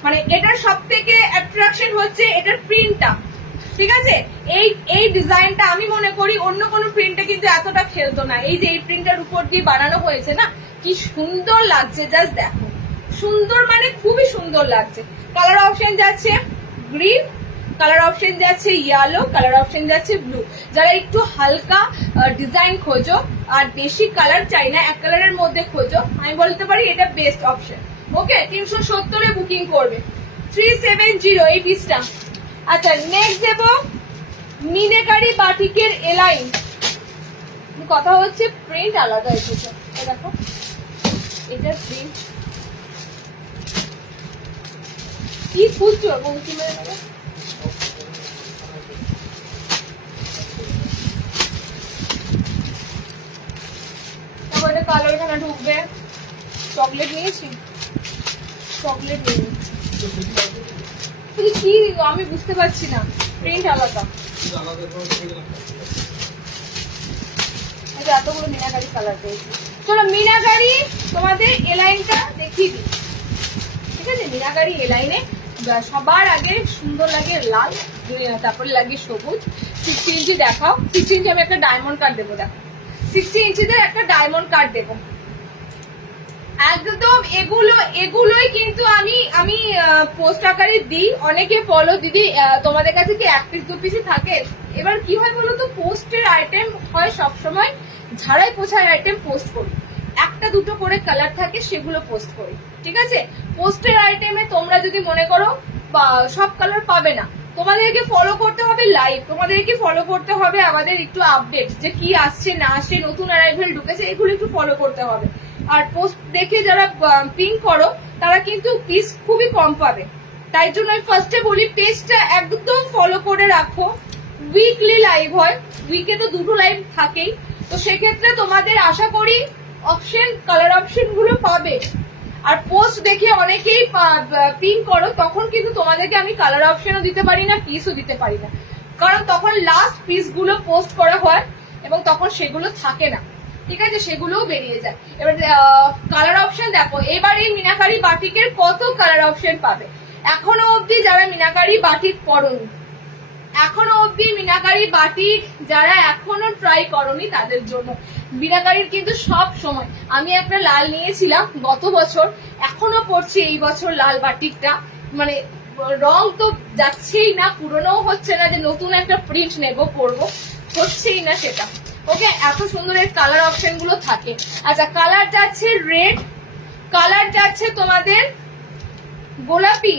মানে এটার সব থেকে অ্যাট্রাকশন হচ্ছে এটার প্রিন্টটা, ঠিক আছে। এই ডিজাইনটা আমি মনে করি অন্য কোনো প্রিন্টে কিন্তু এতটা খেলতো না। এই যে এই প্রিন্টের উপর দিয়ে বানানো হয়েছে না, কি সুন্দর লাগছে, জাস্ট দেখো, সুন্দর মানে খুবই সুন্দর লাগছে। কালার অপশন যাচ্ছে গ্রিন, কালার অপশন যাচ্ছে ইয়েলো, কালার অপশন যাচ্ছে ব্লু। যারা একটু হালকা ডিজাইন খোঁজো আর বেশি কালার চাই না, এক কালারের মধ্যে খোঁজো, আমি বলতে পারি এটা বেস্ট অপশন, ওকে। 370-এ বুকিং করবে। 370 এই পিসটা। আচ্ছা নেক্সট দেবো মিনেকারি বাটিকের এলাইন। কথা হচ্ছে প্রিন্ট আলাদা এসেছে, দেখো এটা প্রিন্ট কি খুঁজছো বলছি মেরে নেবে। তারপরে কালার এখানে ঢুকবে। চকলেট নিয়েছি, চকলেট নিয়ে কি আমি বুঝতে পারছি না, প্রিন্ট আলাদা। এতগুলো মিনাকারি কালার পেয়েছি। চলো মিনাকারি তোমাদের এ লাইনটা দেখিয়ে দিই, ঠিক আছে? মিনাকারি এ লাইনে সবার আগে সুন্দর লাগে লাল, তারপরে লাগে সবুজ। 60 ইঞ্চি দেখাও। 60 ইঞ্চি আমি একটা ডায়মন্ড কাট দেবো, দেখো 60 ইঞ্চিতে একটা ডায়মন্ড কাট দেবো একদম। এগুলোই কিন্তু আমি পোস্ট আকারে দিই। অনেকে বলো দিদি তোমাদের কাছে কি 1 পিস 2 পিসই থাকে? এবার কি হয় বলো তো, পোস্টের আইটেম হয় সবসময় ঝাড়াই পোছার আইটেম পোস্ট করি, 1টা 2টো করে কালার থাকে সেগুলো পোস্ট করি, ঠিক আছে? পোস্টের আইটেমে তোমরা যদি মনে করো সব কালার পাবে না, তোমাদেরকে ফলো করতে হবে লাইভ, তোমাদেরকে ফলো করতে হবে আমাদের একটু আপডেট, যে কি আসছে না আসছে, নতুন অ্যারাইভেল ঢুকেছে, এগুলো একটু ফলো করতে হবে। আর পোস্ট দেখে যারা পিং করো তারা কিন্তু পিস খুবই কম পাবে। তাই জন্য আমি ফার্স্টে বলি পেজটা একদম ফলো করে রাখো। উইকলি লাইভ হয়, উইকে তো 2টো লাইভ থাকেই, তো সেক্ষেত্রে তোমাদের আশা করি কালার অপশন গুলো পাবে। আর পোস্ট দেখে অনেকেই পিং করো, তখন কিন্তু তোমাদেরকে আমি কালার অপশনও দিতে পারি না, পিসও দিতে পারি না, কারণ তখন লাস্ট পিস গুলো পোস্ট করা হয় এবং তখন সেগুলো থাকে না, ঠিক আছে? সেগুলোও বেরিয়ে যায়। এবার কালার অপশন দেখো, এবার এই মিনাকারি বাটিকের কত কালার অপশন পাবে। এখনো অবধি যারা মিনাকারি বাটিক পরনি, এখনো অবধি মিনাকারি বাটিক যারা এখনো ট্রাই করনি তাদের জন্য মিনাকারির কিন্তু সব সময়। আমি একটা লাল নিয়েছিলাম গত বছর, এখনো পরছি এই বছর লাল বাটিকটা, মানে রং তো যাচ্ছেই না, পুরোনো হচ্ছে না যে নতুন একটা প্রিন্ট নেবো পরবো, হচ্ছেই না সেটা। ওকে, এত সুন্দর এর কালার অপশন গুলো থাকে। আচ্ছা, কালার যাচ্ছে রেড, কালার যাচ্ছে তোমাদের গোলাপি,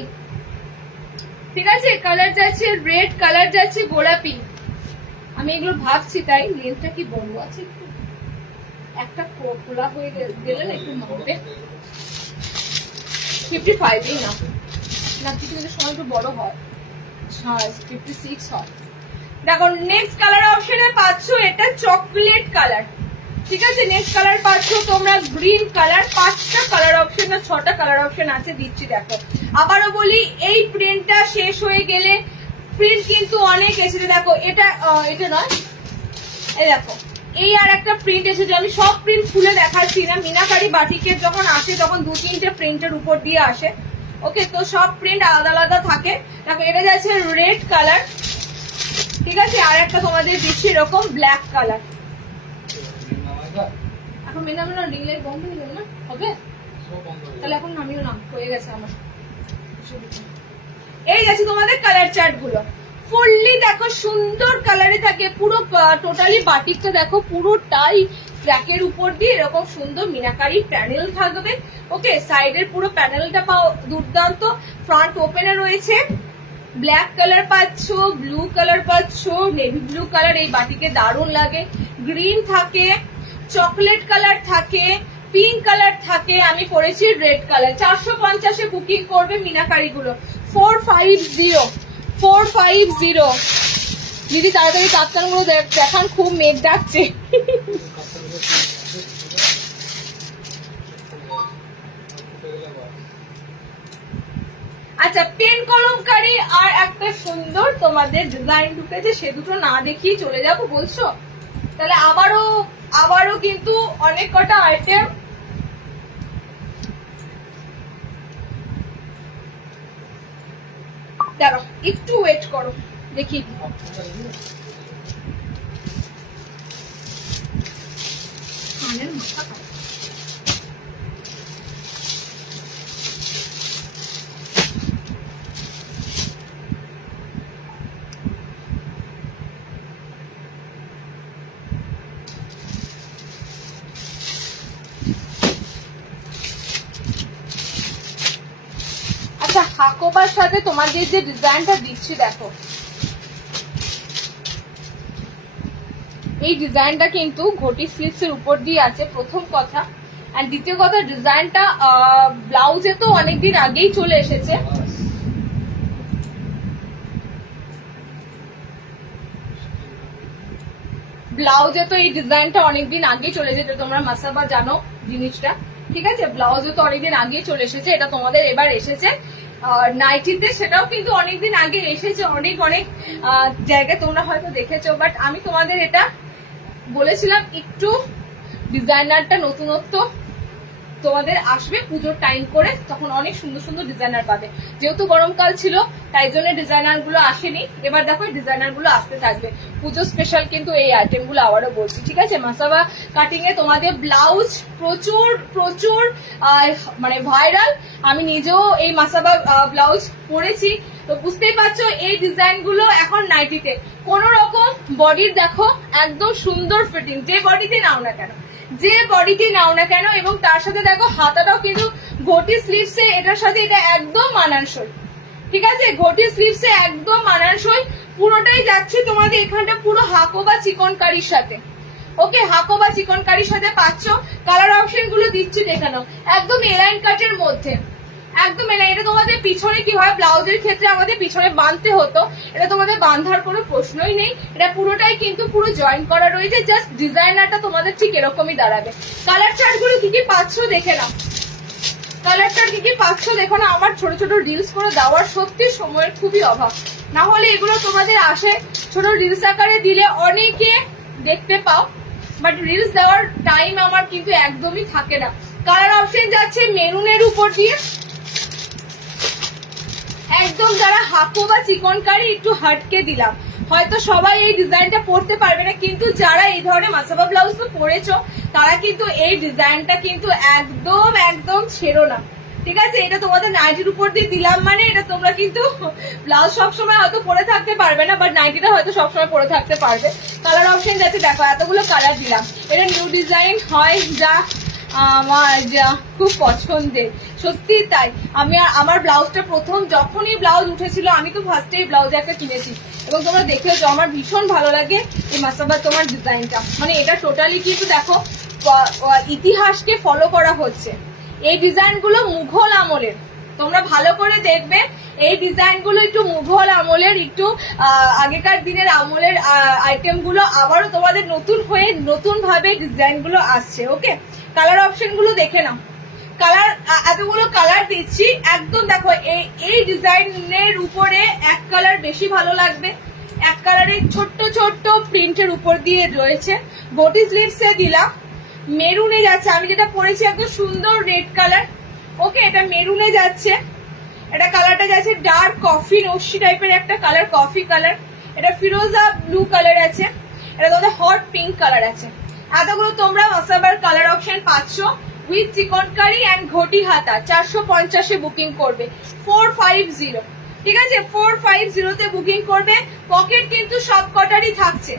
ঠিক আছে? কালার যাচ্ছে রেড, কালার যাচ্ছে গোলাপি। আমি এগুলো ভাবছি, তাই লেন্থটা কি বড় আছে, একটু একটা খোলা হয়ে গেলে একটু মাপবে। 55 না, না কিছু কিছু সময় একটু বড় হয়, 56 হয়। দেখো নেক্সট কালার অপশনে পাচ্ছ এটা চকলেট কালার, ঠিক আছে? নেক্সট কালার পাচ্ছ তোমরা গ্রিন কালার। 5টা কালার অপশন না 6টা কালার অপশন আছে, দিচ্ছি দেখো। আবারও বলি, এই প্রিন্টটা শেষ হয়ে গেলে প্রিন্ট কিন্তু অনেক এসেছে। দেখো এটা নয়, এই দেখো এই আর একটা প্রিন্ট এসেছে। আমি সব প্রিন্ট খুলে দেখাচ্ছি না, মিনাকারি বাটিকের যখন আসে তখন 2-3টে প্রিন্টের উপর দিয়ে আসে। ওকে, তো সব প্রিন্ট আলাদা আলাদা থাকে। দেখো এটা যাচ্ছে রেড কালার, ঠিক আছে? আর একটা তোমাদের দিচ্ছি এরকম ব্ল্যাক কালার। এখন মেন নামে না, রিং লাইট বন্ধ হয়ে যাবে না, হবে? তাহলে এখন নামিও না, হয়ে গেছে আমার। এই যাচ্ছে তোমাদের কালার চার্ট গুলো, ফুললি দেখো সুন্দর কালারে থাকে। পুরো টোটালি বাটিকটা দেখো পুরোটাই ট্র্যাকের উপর দিয়ে এরকম সুন্দর মিনাকারি প্যানেল থাকবে। ওকে, সাইডের পুরো প্যানেলটা পাও দুর্দান্ত। ফ্রন্ট ওপেনে রয়েছে, ব্ল্যাক কালার পাচ্ছ, ব্লু কালার পাচ্ছ, নেভি ব্লু কালার এই বাটিকে দারুণ লাগে। গ্রিন থাকে, চকলেট কালার থাকে, পিঙ্ক কালার থাকে, আমি পরেছি রেড কালার। 450-এ বুকিং করবে মিনাকারি গুলো। 450 দিদি, তাড়াতাড়ি কাপ্তান গুলো দেখান, খুব মেঘ ডাকছে। আচ্ছা, পেন কলমকারি আর একটা সুন্দর তোমাদের ডিজাইন ঢুকেছে, সে দুটো না দেখিয়ে চলে যাবো বলছো? তাহলে আবারও কিন্তু অনেক কটা আইটেম। দাঁড়াও একটু ওয়েট করো, দেখি। আচ্ছা, হাকোবার সাথে তোমাদের যে ডিজাইনটা দিচ্ছি দেখো, এই ডিজাইনটা কিন্তু ঘটি স্লিভস এর উপর দিয়ে আছে, প্রথম কথা। আর দ্বিতীয় কথা, ডিজাইনটা ব্লাউজে তো অনেকদিন আগেই চলে এসেছে। ব্লাউজে তো এই ডিজাইনটা অনেকদিন আগেই চলে এসেছে, তোমরা মাসাবা জানো জিনিসটা, ঠিক আছে? ব্লাউজে তো অনেকদিন আগেই চলে এসেছে, এটা তোমাদের এবার এসেছে। নাইটিতে, সেটাও কিন্তু অনেকদিন আগে এসেছে, অনেক অনেক জায়গায় তোমরা হয়তো দেখেছো, বাট আমি তোমাদের এটা বলেছিলাম একটু ডিজাইনারটা নতুনত্ব তোমাদের আসবে পুজোর টাইম করে, তখন অনেক সুন্দর সুন্দর ডিজাইনার পাবে। যেহেতু গরমকাল ছিল তাই জন্য ডিজাইনার গুলো আসেনি, এবার দেখো ডিজাইনার গুলো আসতে থাকবে। পুজো স্পেশাল কিন্তু এই আইটেম গুলো আবারও বলছি, ঠিক আছে। মাসাবা কাটিং এ তোমাদের ব্লাউজ প্রচুর প্রচুর মানে ভাইরাল, আমি নিজেও এই মাসাবা ব্লাউজ পরেছি, তো বুঝতেই পারছো এই ডিজাইন গুলো এখন নাইটিতে কোন রকম বডির দেখো একদম সুন্দর ফিটিং, যে বডিতে নাও না কেন, যে বডিতে নাও না কেন। এবং তার সাথে দেখো হাতাটাও কিন্তু ঘটি স্লিভসে, এটার সাথে এটা একদম মানানসই, ঠিক আছে। ঘটি স্লিভসে একদম মানানসই, পুরোটাই যাচ্ছে তোমাদের এখানটা পুরো হাকো বা চিকনকারির সাথে। ওকে, হাকো বা চিকনকারির সাথে পাচ্ছ। কালার অপশন গুলো দিচ্ছি দেখে নাও, একদম এলাইন কাটের মধ্যে, একদম এলাইন। এটা তোমাদের পিছনে কি হয়, ব্লাউজের ক্ষেত্রে আমাদের পিছনে বাঁধতে হতো, এটা তোমাদের বাঁধার কোনো প্রশ্নই নেই, এটা পুরোটাই কিন্তু পুরো জয়েন করা রয়েছে, জাস্ট ডিজাইনারটা তোমাদের ঠিক এরকমই দাঁড়াবে। কালার চার্ট গুলো কি কি পাচ্ছ দেখে নাও, কালার চার্ট কি কি পাচ্ছ দেখো না। আমার ছোট ছোট রিলস করে দেওয়ার সত্যি সময়ের খুবই অভাব, না হলে এগুলো তোমাদের আসে ছোট রিলস আকারে দিলে অনেকে দেখতে পাও, বাট রিলস দেওয়ার টাইম আমার কিন্তু একদমই থাকে না। কালার অপশন যাচ্ছে মেরুনের উপর দিয়ে, একদম যারা হাকো বা চিকনকারি একটু হাটকে দিলাম, হয়তো সবাই এই ডিজাইনটা পরতে পারবে না, কিন্তু যারা এই ধরনের মাসাবা ব্লাউজ তো পরেছো তারা কিন্তু এই ডিজাইনটা কিন্তু একদম একদম ছেড়ো না, ঠিক আছে। এটা তোমাদের নাইটির উপর দিয়ে দিলাম মানে এটা তোমরা কিন্তু ব্লাউজ সবসময় হয়তো পরে থাকতে পারবে না, বাট নাইটিটা হয়তো সবসময় পরে থাকতে পারবে। কালার অপশন যাচ্ছে দেখো, এতগুলো কালার দিলাম, এটা নিউ ডিজাইন হয় যা আমার যা খুব পছন্দের, সত্যি তাই। আমি আমার ব্লাউজটা প্রথম যখনই ব্লাউজ উঠেছিল আমি তো ফার্স্টে এই ব্লাউজ একটা কিনেছি, এবং তোমরা দেখেছো আমার ভীষণ ভালো লাগে এই মাসাবা তোমার ডিজাইনটা, মানে এটা টোটালি কিন্তু দেখো ইতিহাসকে ফলো করা হচ্ছে। এই ডিজাইন গুলো মুঘল আমলের, তোমরা ভালো করে দেখবে এই ডিজাইন গুলো একটু মুঘল আমলের, একটু আগেকার দিনের আমলের আইটেম গুলো আবারও তোমাদের নতুন হয়ে নতুন ভাবে ডিজাইন গুলো আসছে। ওকে, কালার অপশন গুলো দেখে নাও, কালার এতগুলো কালার দিচ্ছি, একদম দেখো এই ডিজাইনের উপরে এক কালার বেশি ভালো লাগবে, এক কালারের ছোট্ট ছোট্ট প্রিন্টের উপর দিয়ে রয়েছে, বডি স্লিভসে দিলাম, মেরুনে যাচ্ছে, আমি যেটা পরেছি একদম সুন্দর রেড কালার। ওকে, এটা মেরুনে যাচ্ছে, এটা কালারটা যাচ্ছে ডার্ক কফি নস্যি টাইপের একটা কালার, কফি কালার। এটা ফিরোজা ব্লু কালার আছে, এটা তোমাদের হট পিঙ্ক কালার আছে। এতগুলো তোমরা মাসাবার কালার অপশন পাচ্ছ উইথ চিকনকারি অ্যান্ড ঘটি হাতা। 450-এ বুকিং করবে, 450, ঠিক আছে, 450-তে বুকিং করবে। পকেট কিন্তু সব কটারই থাকছে,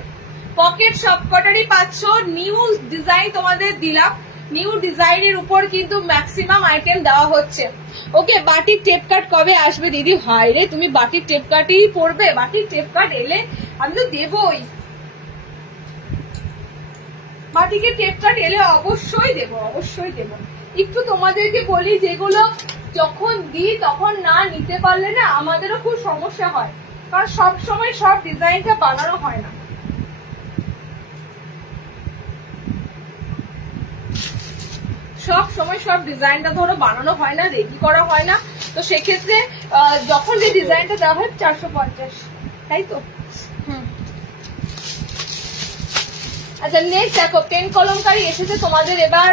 পকেট সব কটারই পাচ্ছ। নিউ ডিজাইন তোমাদের দিলাম, নিউ ডিজাইনের উপর কিন্তু ম্যাক্সিমাম আইটেম দেওয়া হচ্ছে। ওকে, বাটিক টেপ কাট কবে আসবে দিদি? ভাই রে, তুমি বাটিক টেপ কাটই পড়বে? বাটিক টেপ কাট এলে আমি তো দেবই, বাটিকের টেপ কাট এলে অবশ্যই দেবো, অবশ্যই দেবো। একটু তোমাদেরকে বলি, যেগুলো যখন দিই তখন না নিতে পারলে না আমাদেরও খুব সমস্যা হয়, কারণ সব সময় সব ডিজাইনটা বানানো হয় না। সব সময় সব ডিজাইনটা ধরো বানানো হয় না, রেডি করা হয় না, তো সেক্ষেত্রে যখন যে ডিজাইনটা দেওয়া হয় 450, তাই তো। আচ্ছা, নেক্সট দেখো পেন কলমকারি এসেছে তোমাদের এবার,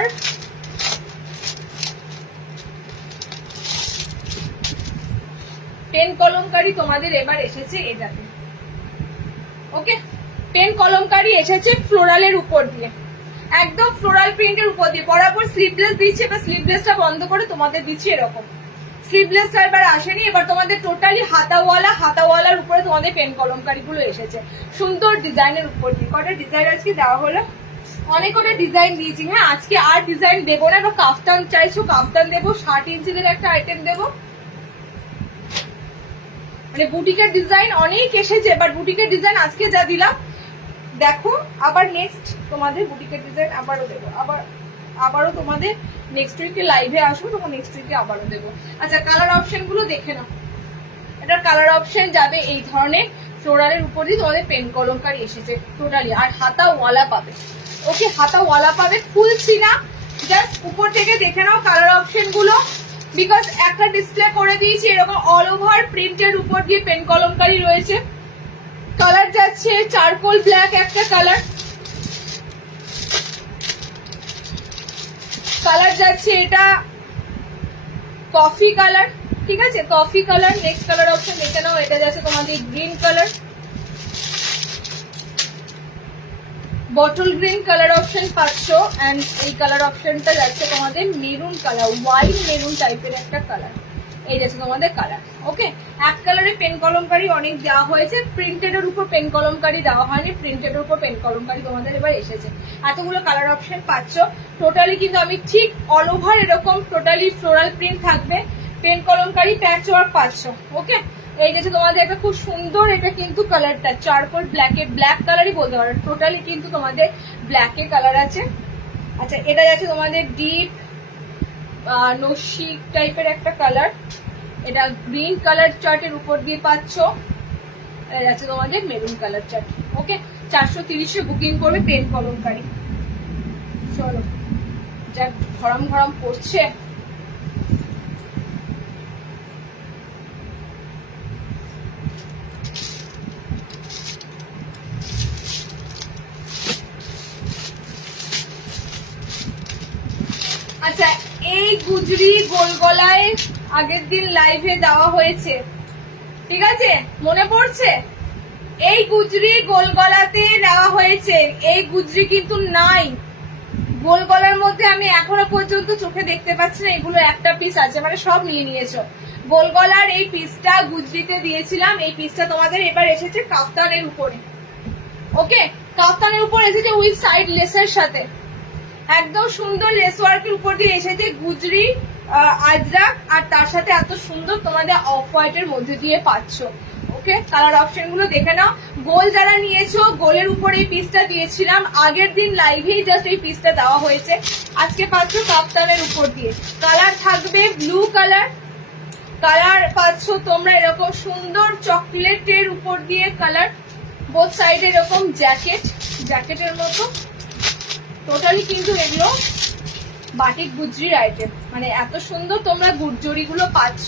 পেন কলমকারি তোমাদের এবার এসেছে এটাতে। ওকে, পেন কলমকারি এসেছে ফ্লোরালের উপর দিয়ে, একদম ফ্লোরাল প্রিন্টের উপর দিয়ে, বরাবর স্লিভলেস দিচ্ছে, এবার স্লিভলেসটা বন্ধ করে তোমাদের দিচ্ছি এরকম। স্লিভলেসটা এবার আসেনি, এবার তোমাদের টোটালি হাতাওয়ালা, হাতাওয়ালার উপরে তোমাদের পেন কলমকারি গুলো এসেছে সুন্দর ডিজাইনের উপর দিয়ে। কটা ডিজাইন আজকে দেওয়া হলো, অনেক কটা ডিজাইন দিয়েছি। হ্যাঁ, আজকে আর ডিজাইন দেবো না, এবার কাফতান চাইছো কাফতান দেবো, 60 ইঞ্চিদের একটা আইটেম দেবো। মানে বুটিকের ডিজাইন অনেক এসেছে, বাট বুটিকের ডিজাইন আজকে যা দিলাম দেখো, আবার নেক্সট তোমাদের বুটিকের ডিজাইন আবারও দেবো, আবারও তোমাদের নেক্সট উইকে লাইভে আসবো, তখন নেক্সট উইকে আবারও দেবো। আচ্ছা, কালার অপশন গুলো দেখে নাও, এটার কালার অপশন যাবে এই ধরনের ফ্লোরালের উপরই তোমাদের পেন কলমকারি এসেছে টোটালি, আর হাতাওয়ালা পাবে। ওকে, হাতাওয়ালা পাবে, খুলছি না, জাস্ট উপর থেকে দেখে নাও কালার অপশন গুলো। বিকজ একটা ডিসপ্লে করে দিয়েছি এরকম অল ওভার প্রিন্টের উপর দিয়ে পেন কলমকারি রয়েছে। কালার যাচ্ছে চারকোল ব্ল্যাক একটা কালার, কালার যাচ্ছে এটা কফি কালার, ঠিক আছে coffee colour. Next colour option দেখে নাও, এটা যাচ্ছে তোমাদের green colour, bottle green colour option পাচ্ছ। এন্ড এই কালার অপশনটা যাচ্ছে তোমাদের মেরুন কালার, ওয়াইন মেরুন টাইপের একটা কালার, এই যাচ্ছে তোমাদের কালার। ওকে, এক কালারে পেন কলমকারি অনেক দেওয়া হয়েছে, প্রিন্টেড এর উপর পেন কলমকারি দেওয়া হয়নি, প্রিন্টেড এর উপর পেন কলমকারি তোমাদের এবার এসেছে। এতগুলো কালার অপশন পাচ্ছ টোটালি, কিন্তু আমি ঠিক অল ওভার এরকম টোটালি ফ্লোরাল প্রিন্ট থাকবে, পেন কলমকারি প্যাচ ওয়ার্ক পাচ্ছ। ওকে, এই যে তোমাদের একটা খুব সুন্দর, এটা কিন্তু কালারটা চারকোল ব্ল্যাকে, ব্ল্যাক কালারই বলতে পারো, টোটালি কিন্তু তোমাদের ব্ল্যাকে কালার আছে। আচ্ছা, এটা যাচ্ছে তোমাদের ডিপ নস্যি টাইপের একটা কালার, এটা গ্রিন কালার চার্টের উপর দিয়ে পাচ্ছ, এটা যাচ্ছে তোমাদের মেরুন কালার চার্ট। ওকে, 430-এ বুকিং করবে পেন কলমকারি। চলো, যা গরম গরম পড়ছে। আচ্ছা, এই গুজরি গোল গলায় আগের দিন লাইভে দেওয়া হয়েছে, ঠিক আছে মনে পড়ছে? এই গুজরি গোল গলাতে দেওয়া হয়েছে, এই গুজরি কিন্তু নাই গোল গলার মধ্যে, আমি এখনো পর্যন্ত চোখে দেখতে পাচ্ছি না। এগুলো একটা পিস আছে, মানে সব নিয়ে নিয়েছো। গোল গলার এই পিসটা গুজরিতে দিয়েছিলাম, এই পিসটা তোমাদের এবার এসেছে কাফতানের উপরে। ওকে, কাফতানের উপর এসেছে উইথ সাইড লেসের সাথে, একদম সুন্দর লেস ওয়ার্কের উপর দিয়ে এসেছে গুজরি আজরাক, আর তার সাথে এত সুন্দর তোমাদের অফ হোয়াইটের মধ্যে দিয়ে পাচ্ছ। ওকে, কালার অপশন গুলো দেখে নাও। গোল যারা নিয়েছো, গোলের উপর এই পিসটা দিয়েছিলাম আগের দিন লাইভেই, জাস্ট এই পিসটা দেওয়া হয়েছে। আজকে পাচ্ছ কাপ্তানের উপর দিয়ে। কালার থাকবে ব্লু কালার, কালার পাচ্ছ তোমরা এরকম সুন্দর চকলেটের উপর দিয়ে কালার, বোথ সাইডে এরকম জ্যাকেট, জ্যাকেটের মতো। টোটালি কিন্তু এগুলো বাটিক গুজরির আইটেম, মানে এত সুন্দর তোমরা জরিগুলো পাচ্ছ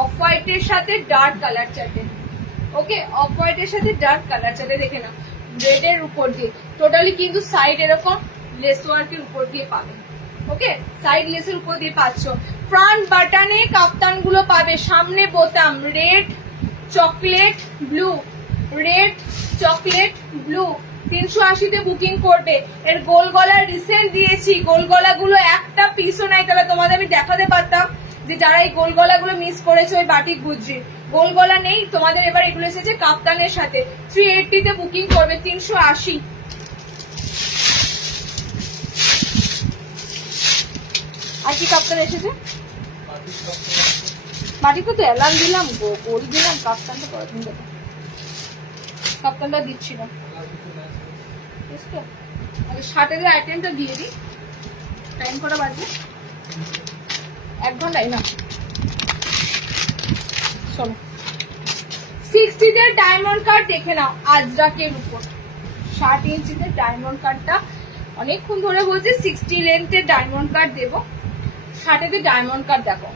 অফ হোয়াইটের সাথে ডার্ক কালার চার্টে। ওকে, অফ হোয়াইটের সাথে ডার্ক কালার চার্টে দেখে নাও, রেড এর উপর দিয়ে টোটালি কিন্তু সাইড এরকম লেস ওয়ার্কের উপর দিয়ে পাবে। ওকে, সাইড লেসের উপর দিয়ে পাচ্ছ। ফ্রন্ট বাটনে কাপ্তান গুলো পাবে, সামনে বোতাম red chocolate blue, red chocolate blue. 380-তে বুকিং করবে। এর গোল গলা রিসেন্ট দিয়েছি, গোল গলাগুলো একটা পিসও নাই, তাহলে তোমাদের আমি দেখাতে পারতাম যে যারা এই গোল গলাগুলো মিস করেছে ওই বাটিক গুজরি, গোল গলা নেই তোমাদের। এবার এগুলো এসেছে কাপ্তানের সাথে। 380-তে বুকিং করবে, 380। আর কি কাপ্তান এসেছে? বাটিকও তো অ্যালার্ম দিলাম, গোল দিলাম, কাপ্তানটা পরের দেবো, কাপ্তানটা দিচ্ছি না। শার্টের আইটেমটা দিয়ে দিই। টাইম কটা বাজে? 1 ঘন্টাই না। শোনো, 60-তে ডায়মন্ড কাট দেখে নাও, আজরাকের উপর 60 ইঞ্চিতে ডায়মন্ড কাটটা অনেকক্ষণ ধরে বলছে 60 লেন্থের ডায়মন্ড কাট দেবো। 60-তে ডায়মন্ড কাট দেখো,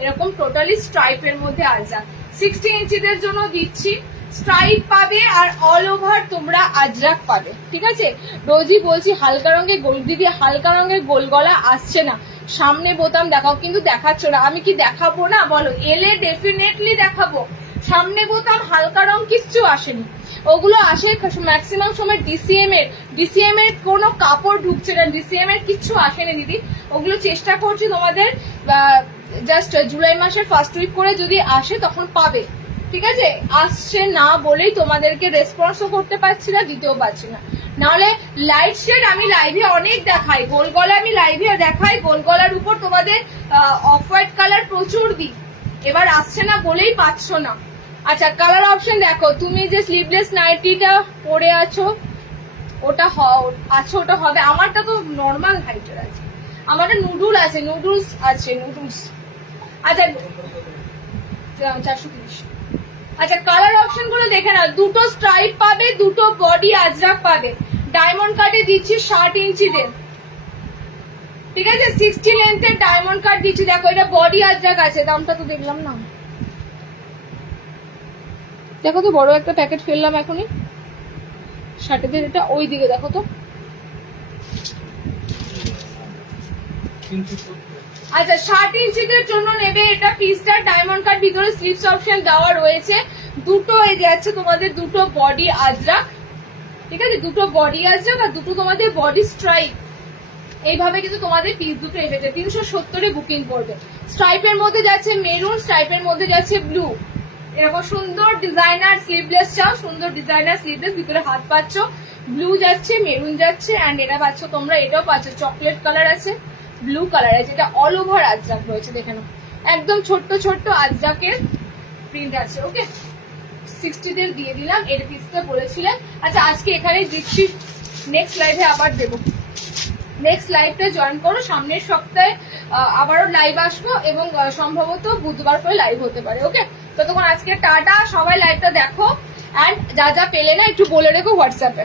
এরকম টোটালি স্ট্রাইপের মধ্যে আজরাক। 60 ইঞ্চিদের জন্য দিচ্ছি, স্ট্রাইপ পাবে আর অল ওভার তোমরা আজরাক পাবে, ঠিক আছে। রোজই বলছি হালকা রঙের গোল, দিদি হালকা রঙের গোল গলা আসছে না, সামনে বোতাম দেখাও, কিন্তু দেখাচ্ছ না। আমি কি দেখাবো না বলো? এলে ডেফিনেটলি দেখাবো। সামনে বোতাম হালকা রং কিচ্ছু আসেনি, ওগুলো আসে ম্যাক্সিমাম সময় ডিসিএম এর কোনো কাপড় ঢুকছে না, ডিসিএম এর কিচ্ছু আসেনি দিদি। ওগুলো চেষ্টা করছি তোমাদের জাস্ট জুলাই মাসের ফার্স্ট উইক করে যদি আসে তখন পাবে, ঠিক আছে। আসছে না বলেই তোমাদেরকে রেসপন্সও করতে পারছি না, দিতেও পারছি না। নাহলে লাইট শেড আমি লাইভে অনেক দেখাই, গোল গলা আমি লাইভে দেখাই, গোল গলার উপর তোমাদের অফ হোয়াইট কালার প্রচুর দিই, এবার আসছে না বলেই পাচ্ছ না। আচ্ছা, কালার অপশন দেখো, তুমি যে স্লিভলেস নাইটিটা পরে আছো ওটা ওটা হবে। আমারটা তো নর্মাল হাইটের আছে, আমারটা নুডুল আছে, নুডলস আছে, নুডলস। আচ্ছা 430। আচ্ছা, কালার অপশন গুলো দেখে নাও, দুটো স্ট্রাইপ পাবে, দুটো বডি আজরাক পাবে। ডায়মন্ড কাটে দিচ্ছি 60 ইঞ্চিদের, ঠিক আছে 60 লেন্থের ডায়মন্ড কাট দিচ্ছি। দেখো এটা বডি আজরাক আছে, দামটা তো দেখলাম না, দেখো তো বড় একটা প্যাকেট ফেললাম এখনই। শার্টেদের এটা ওই দিকে দেখো তো। আচ্ছা 60 ইঞ্চিদের জন্য নেবে এটা পিসটা ডায়মন্ড কাট, ভিতরে স্লিপস অপশন দেওয়া রয়েছে। দুটো এই যাচ্ছে তোমাদের দুটো বডি আজরাক, ঠিক আছে, দুটো বডি আজরাক আর দুটো তোমাদের বডি স্ট্রাইপ। এইভাবে কিন্তু তোমাদের পিস দুটো এসেছে। 370-এ বুকিং করবে। স্ট্রাইপের মধ্যে যাচ্ছে মেরুন, স্ট্রাইপের মধ্যে যাচ্ছে ব্লু। এরকম সুন্দর ডিজাইনার স্লিভলেস চাও, সুন্দর ডিজাইনার স্লিভলেস, ভিতরে হাত পাচ্ছ, ব্লু যাচ্ছে, মেরুন যাচ্ছে, অ্যান্ড এটা পাচ্ছ তোমরা, এটাও পাচ্ছ চকলেট কালার আছে, ব্লু কালার আছে। এটা অল ওভার আজরাক রয়েছে, দেখে নাও একদম ছোট্ট ছোট্ট আজরাকের প্রিন্ট আছে। ওকে 60 দিয়ে দিলাম, এর পিসটা বলেছিলেন। আচ্ছা আজকে এখানে দিচ্ছি, নেক্সট লাইভে আবার দেবো। নেক্সট লাইভটা জয়েন করো, সামনের সপ্তাহে আবারও লাইভ আসবো এবং সম্ভবত বুধবার করে লাইভ হতে পারে। ওকে, ততক্ষণ আজকে টাটা, সবাই লাইভটা দেখো, অ্যান্ড যা যা পেলে না একটু বলে রেখো হোয়াটসঅ্যাপে।